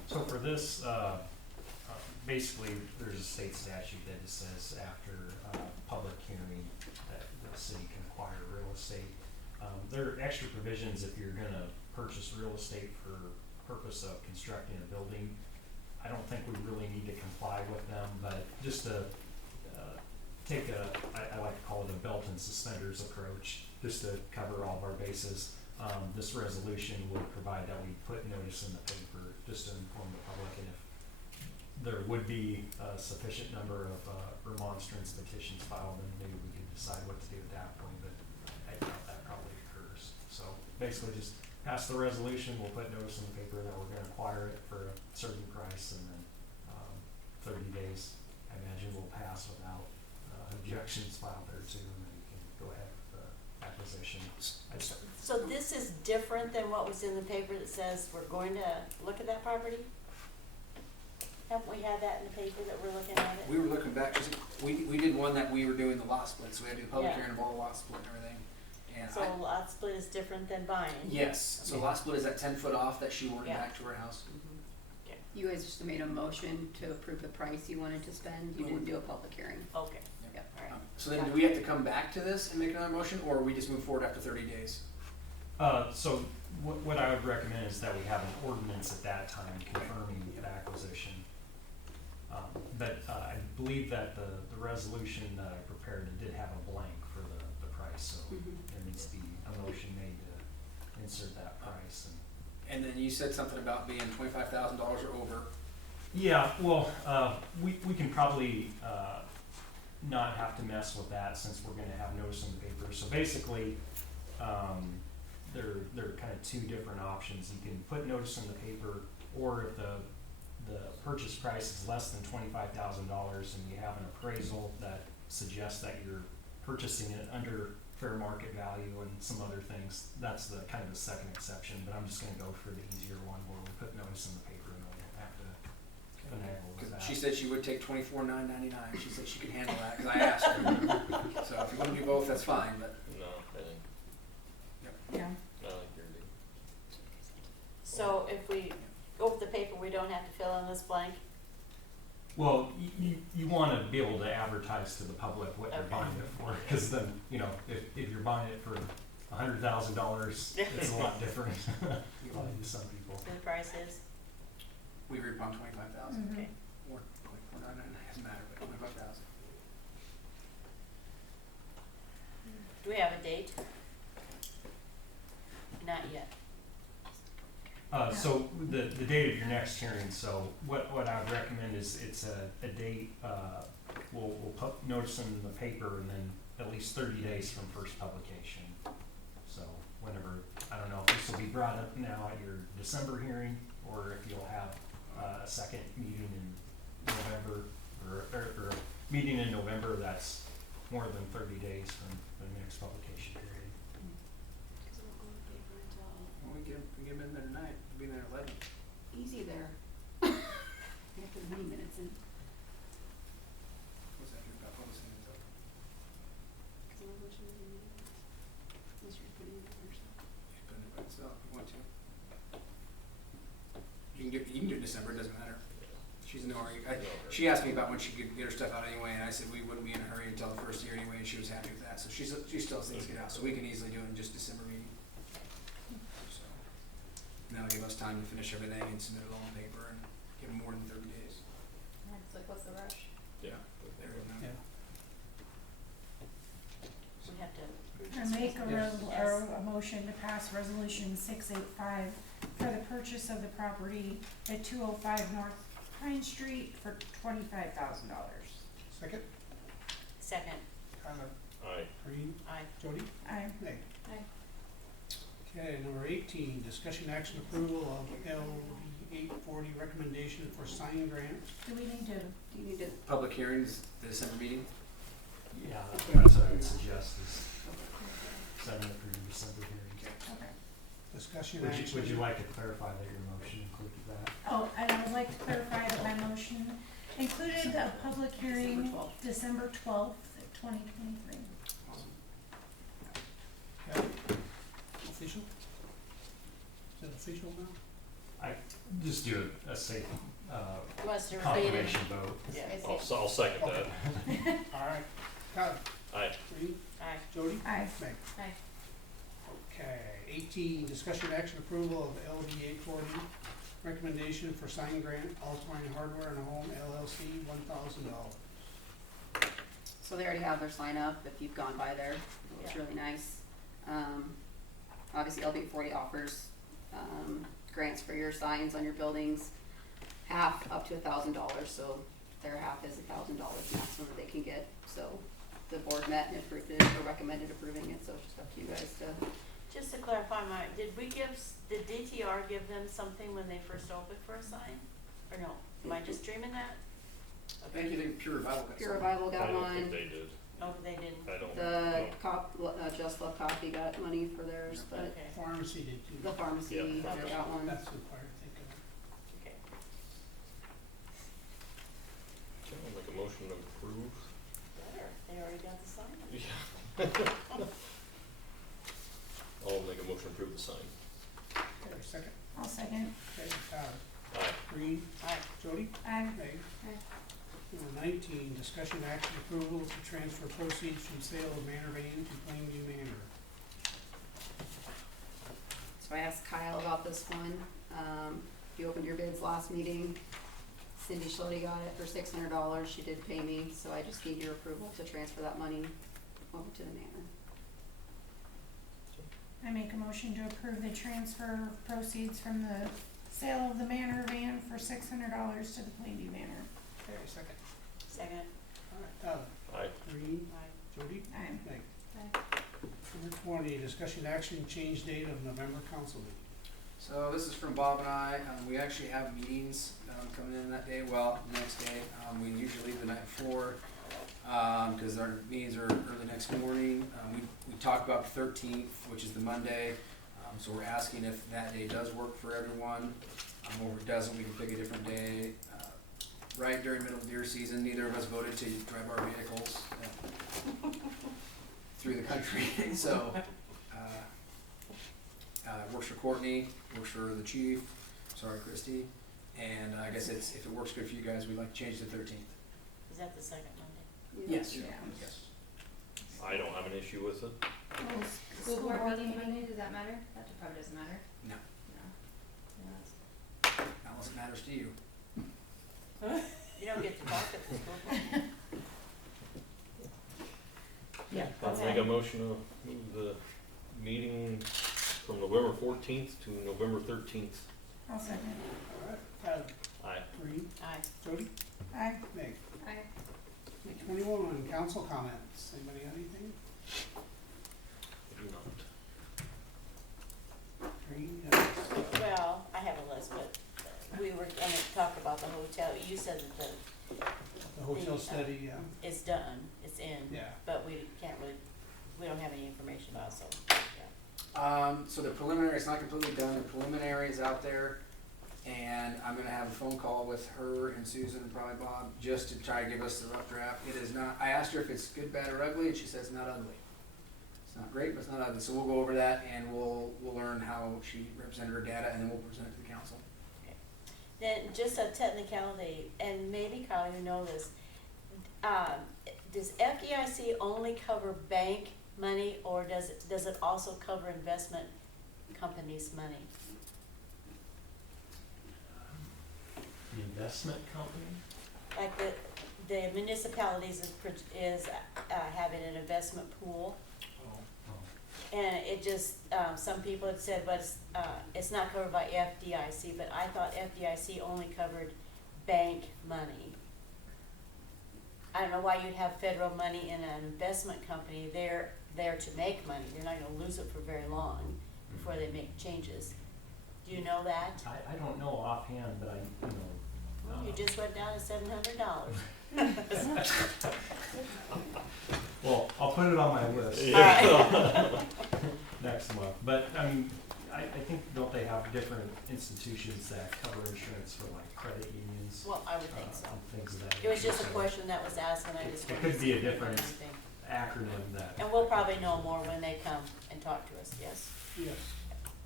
So for this, basically, there's a state statute that just says after public hearing that the city can acquire real estate. There are extra provisions if you're gonna purchase real estate for purpose of constructing a building. I don't think we really need to comply with them, but just to take I like to call it a belt and suspenders approach, just to cover all of our bases. This resolution would provide that we put notice in the paper just to inform the public, and if there would be a sufficient number of remonstrance petitions filed, then maybe we could decide what to do at that point, but I doubt that probably occurs. So basically just pass the resolution, we'll put notice in the paper that we're gonna acquire it for a certain price, and then 30 days, I imagine will pass without objections filed there too, and then we can go ahead with the acquisition. So this is different than what was in the paper that says we're going to look at that property? Haven't we had that in the paper that we're looking at it? We were looking back, 'cause we did one that we were doing the lot split, so we had to do public Yeah. hearing of all the lot split and everything. And So lot split is different than buying? yes, so lot split is that 10 foot off that she wanted Yeah. back to her house. You guys just made a motion to approve the price you wanted to spend, you didn't do a public hearing. Okay, Yep. all right. So then do we have to come back to this and make another motion, or we just move forward after 30 days? So what I would recommend is that we have an ordinance at that time confirming the acquisition. But I believe that the resolution that I prepared, it did have a blank for the price, so there needs to be a motion made to insert that price. And then you said something about being $25,000 or over. Yeah, well, we can probably not have to mess with that since we're gonna have notice in the paper. So basically, there are kind of two different options. You can put notice in the paper, or if the purchase price is less than $25,000 and you have an appraisal that suggests that you're purchasing it under fair market value and some other things, that's the kind of the second exception. But I'm just gonna go for the easier one where we put notice in the paper and we don't have to finagle with that. She said she would take $24,999. She said she could handle that, because I asked her. So if you want to do both, that's fine, but. No, I think, Yeah. I like your deal. So if we open the paper, we don't have to fill in this blank? Well, you want to be able to advertise to the public what you're Okay. buying it for, because then, you know, if you're buying it for $100,000, it's a lot different to some people. The price is? We agreed upon 25,000. Okay. Or 24,999, doesn't matter, but 25,000. Do we have a date? Not yet. So the date of your next hearing, so what I would recommend is it's a date, we'll put notice in the paper and then at least 30 days from first publication. So whenever, I don't know if this will be brought up now at your December hearing, or if you'll have a second meeting in November, or a meeting in November that's more than 30 days from the next publication period. Because it won't go in the paper until. Well, we get them in there tonight. We'll be there at 11. Easy there. You have to put many minutes in. What's that here about publishing and stuff? Because I'm not watching the video. Unless you're putting it in yourself. You put it by itself if you want to. You can do December, it doesn't matter. She's in no hurry. She asked me about when she could get her stuff out anyway, and I said we wouldn't be in a hurry until the first year anyway, and she was happy with that. So she still has things to get out, so we can easily do it in just December meeting. So, and that'll give us time to finish everything and submit it all on paper and more than 30 days. It's like, what's the rush? Yeah. There we go. Yeah. We have to. I make a Yes. a motion to pass resolution 685 for the purchase of the property at 205 North Pine Street for $25,000. Second, Second, Tyler, Aye. Green, aye. Jody, Aye. Meg. Aye. Okay, number 18, discussion action approval of LD 840 recommendation for sign grant. Do we need to, Do you need to, Public hearings, the December meeting. Yeah, that's what I would suggest is setting it for your December hearing. okay. Discussion Would action. you like to clarify that your motion included that? Oh, and I would like to clarify that my motion included a public hearing December 12th, 2023. Awesome. Okay. Official? Is it official now? Just do a safe, Who wants to repeat it? confirmation vote. Yeah. I'll second that. All right. Tyler, Aye. Green, Aye. Jody, Aye. Meg. Aye. Okay, 18, discussion action approval of LD 840 recommendation for sign grant, Altamine Hardware and Home LLC, $1,000. so they already have their sign up, if you've gone by there, it's Yeah. really nice. Obviously LB40 offers, grants for your signs on your buildings, half up to $1,000, so their half is $1,000 maximum that they can get, so the board met and approved it, or recommended approving it, so it's just up to you guys to. Just to clarify, did DTR give them something when they first opened for a sign? Or no? Am I just dreaming that? Thank you, Pure Revival. got Pure some. Revival I got don't think one, they did. Oh, they didn't? I don't the know. Just Love Coffee got money for theirs, but Okay, Pharmacy did too. the pharmacy Yeah. got one. That's required, think of it. okay. Okay, I'll make a motion to approve. Better, they already got the sign. I'll make a motion to approve the sign. Okay, second. I'll second. Okay, Tyler, Aye. Green, Aye. Jody, Aye. Meg. Aye. Number 19, discussion action approval to transfer proceeds from sale of Manor Van to Plainview Manor. So I asked Kyle about this one. You opened your bids last meeting. Cindy Schlody got it for $600. She did pay me, so I just need your approval to transfer that money over to the manor. I make a motion to approve the transfer of proceeds from the sale of the Manor van for $600 to the Plainview Manor. Okay, second. Second, All right, Tyler, Aye. Green, aye. Jody, Aye. Meg. Aye. Number 20, discussion action change date of November council meeting. So this is from Bob and I. We actually have meetings coming in that day. Well, the next day. We usually leave the night before because our meetings are early next morning. We talked about the 13th, which is the Monday. So we're asking if that day does work for everyone. Or if it doesn't, we can pick a different day. Right during middle of deer season, neither of us voted to drive our vehicles through the country. So works for Courtney, works for the chief, sorry Christy, and I guess if it works good for you guys, we'd like to change to the 13th. Is that the second Monday? Yes. Yeah. Yes. I don't have an issue with it. School board meeting Monday, does that matter? That probably doesn't matter. No, No. Yeah, unless it matters to you. You don't get to talk at the school board. Yeah. I'll make a motion to move the meeting from November 14th to November 13th. I'll second. All right, Tyler, Aye. Green, Aye. Jody, Aye. Meg. Aye. 21, council comments. Anybody got anything? I do not. Green, Well, I have a list, but we were gonna talk about the hotel. You said that the hotel study, it's done, it's in, yeah. but we can't really, we don't have any information about it, so, yeah. So the preliminary, it's not completely done, the preliminary is out there, and I'm gonna have a phone call with her and Susan and probably Bob, just to try to give us the rough draft. It is not, I asked her if it's good, bad, or ugly, and she says not ugly. It's not great, but it's not ugly, so we'll go over that, and we'll learn how she represented her data, and then we'll present it to the council. Then just a technicality, and maybe Kyle, you know this, does FDIC only cover bank money, or does it also cover investment companies' money? The investment company? Like the municipalities is having an investment pool. Oh. And it just, some people had said, but it's not covered by FDIC, but I thought FDIC only covered bank money. I don't know why you'd have federal money in an investment company. They're there to make money. They're not gonna lose it for very long before they make changes. Do you know that? I don't know offhand, but I, You just went down to $700. well, I'll put it on my list. Alright. Next month, but I mean, I think, don't they have different institutions that cover insurance for like credit unions? Well, I would think so. And things of that It was nature, just a so question that was asked and I just It wanted could to be see a if you knew different anything. acronym that. And we'll probably know more when they come and talk to us, yes? Yes,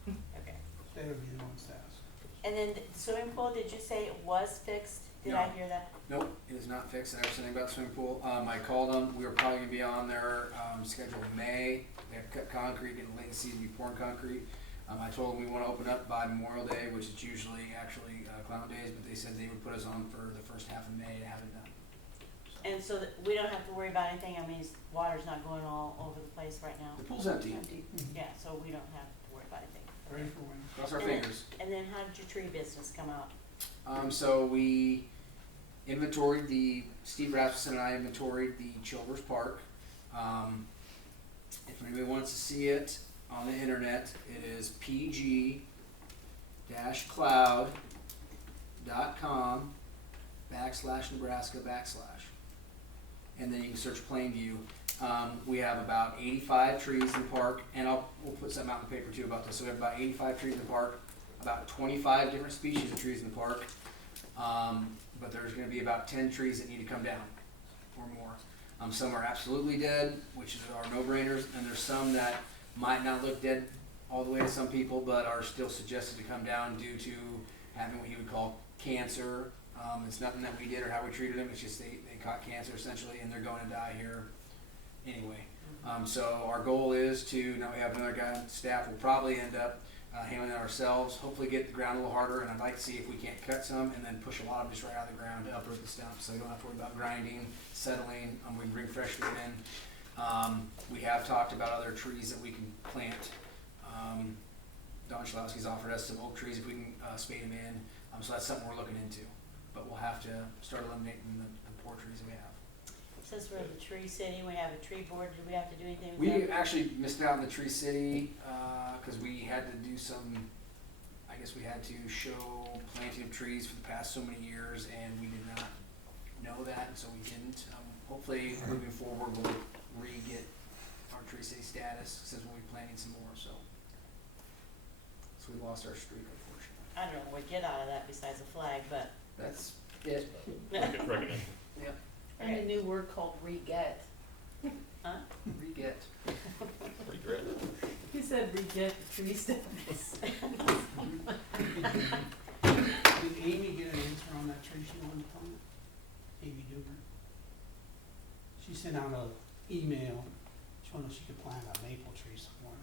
Okay. they would be the ones to ask. And then the swimming pool, did you say it was fixed? Did I No. hear that? Nope, it is not fixed. I never said anything about the swimming pool. I called them. We were probably gonna be on their schedule in May. They have to cut concrete, getting late in the season, be pouring concrete. I told them we wanna open up by Memorial Day, which is usually actually Clown Days, but they said they would put us on for the first half of May to have it done. And so that we don't have to worry about anything, I mean, water's not going all over the place right now? The pool's empty. Yeah, so we don't have to worry about anything. Ready for when? Cross our And then- fingers. And then how did your tree business come out? So we inventoried Steve Rasmussen and I inventoried the Chilvers Park. If anybody wants to see it on the internet, it is pg-cloud.com/Nebraska/. And then you can search Plainview. We have about 85 trees in the park, and we'll put something out in the paper too about this. So we have about 85 trees in the park, about 25 different species of trees in the park. But there's gonna be about 10 trees that need to come down or more. Some are absolutely dead, which are no-brainers, and there's some that might not look dead all the way to some people, but are still suggested to come down due to having what you would call cancer. It's nothing that we did or how we treated them, it's just they caught cancer essentially, and they're going to die here anyway. So our goal is to, now we have another guy on staff, we'll probably end up handling it ourselves, hopefully get the ground a little harder, and I'd like to see if we can't cut some and then push a lot of them just right out of the ground to uproot the stump, so we don't have to worry about grinding, settling, we can bring fresh food in. We have talked about other trees that we can plant. Don Schlowski's offered us some oak trees if we can spade them in, so that's something we're looking into. But we'll have to start eliminating the poor trees that we have. Since we're in the tree city, we have a tree board, do we have to do anything with We that? actually missed out on the Tree City, cause we had to do some, I guess we had to show planting of trees for the past so many years, and we did not know that, and so we didn't. Hopefully, moving forward, we'll re-get our Tree City status, since we'll be planting some more, so. So we lost our streak, unfortunately. I don't know what we get out of that besides a flag, but. That's it. Recognition. Yep. And a new word called re-get. Huh? Re-get. Regret. He said re-get the tree stems. Did Amy get an answer on that tree she wanted to plant? Amy Duber? She sent out an email, she wanted to know if she could plant a maple tree somewhere.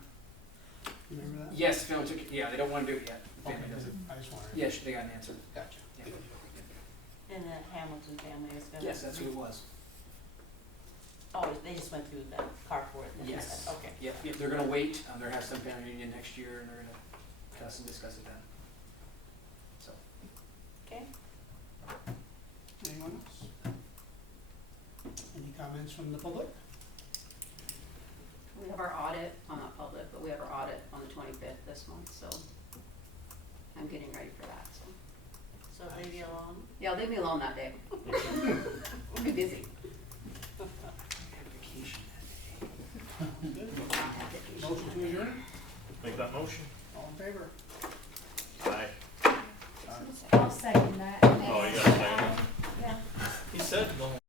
You remember that? Yes, Phil took, yeah, they don't wanna do it yet. Okay, Family does it. I just wanted. Yes, they got an answer. Gotcha. Yeah. And the Hamilton family is gonna. Yes, that's who it was. Oh, they just went through the carport and then Yes. said, okay. Yep, they're gonna wait, they're gonna have some family reunion next year, and they're gonna discuss it then. So, Okay, Anyone else? Any comments from the public? We have our audit, well, not public, but we have our audit on the 25th this month, so I'm getting ready for that, so. so leave you alone. Yeah, leave me alone that day. We'll be busy. vacation Motion to adjourn, Make that motion. all in favor? Aye. I'll second that. Oh, you got a second? Yeah. He said no.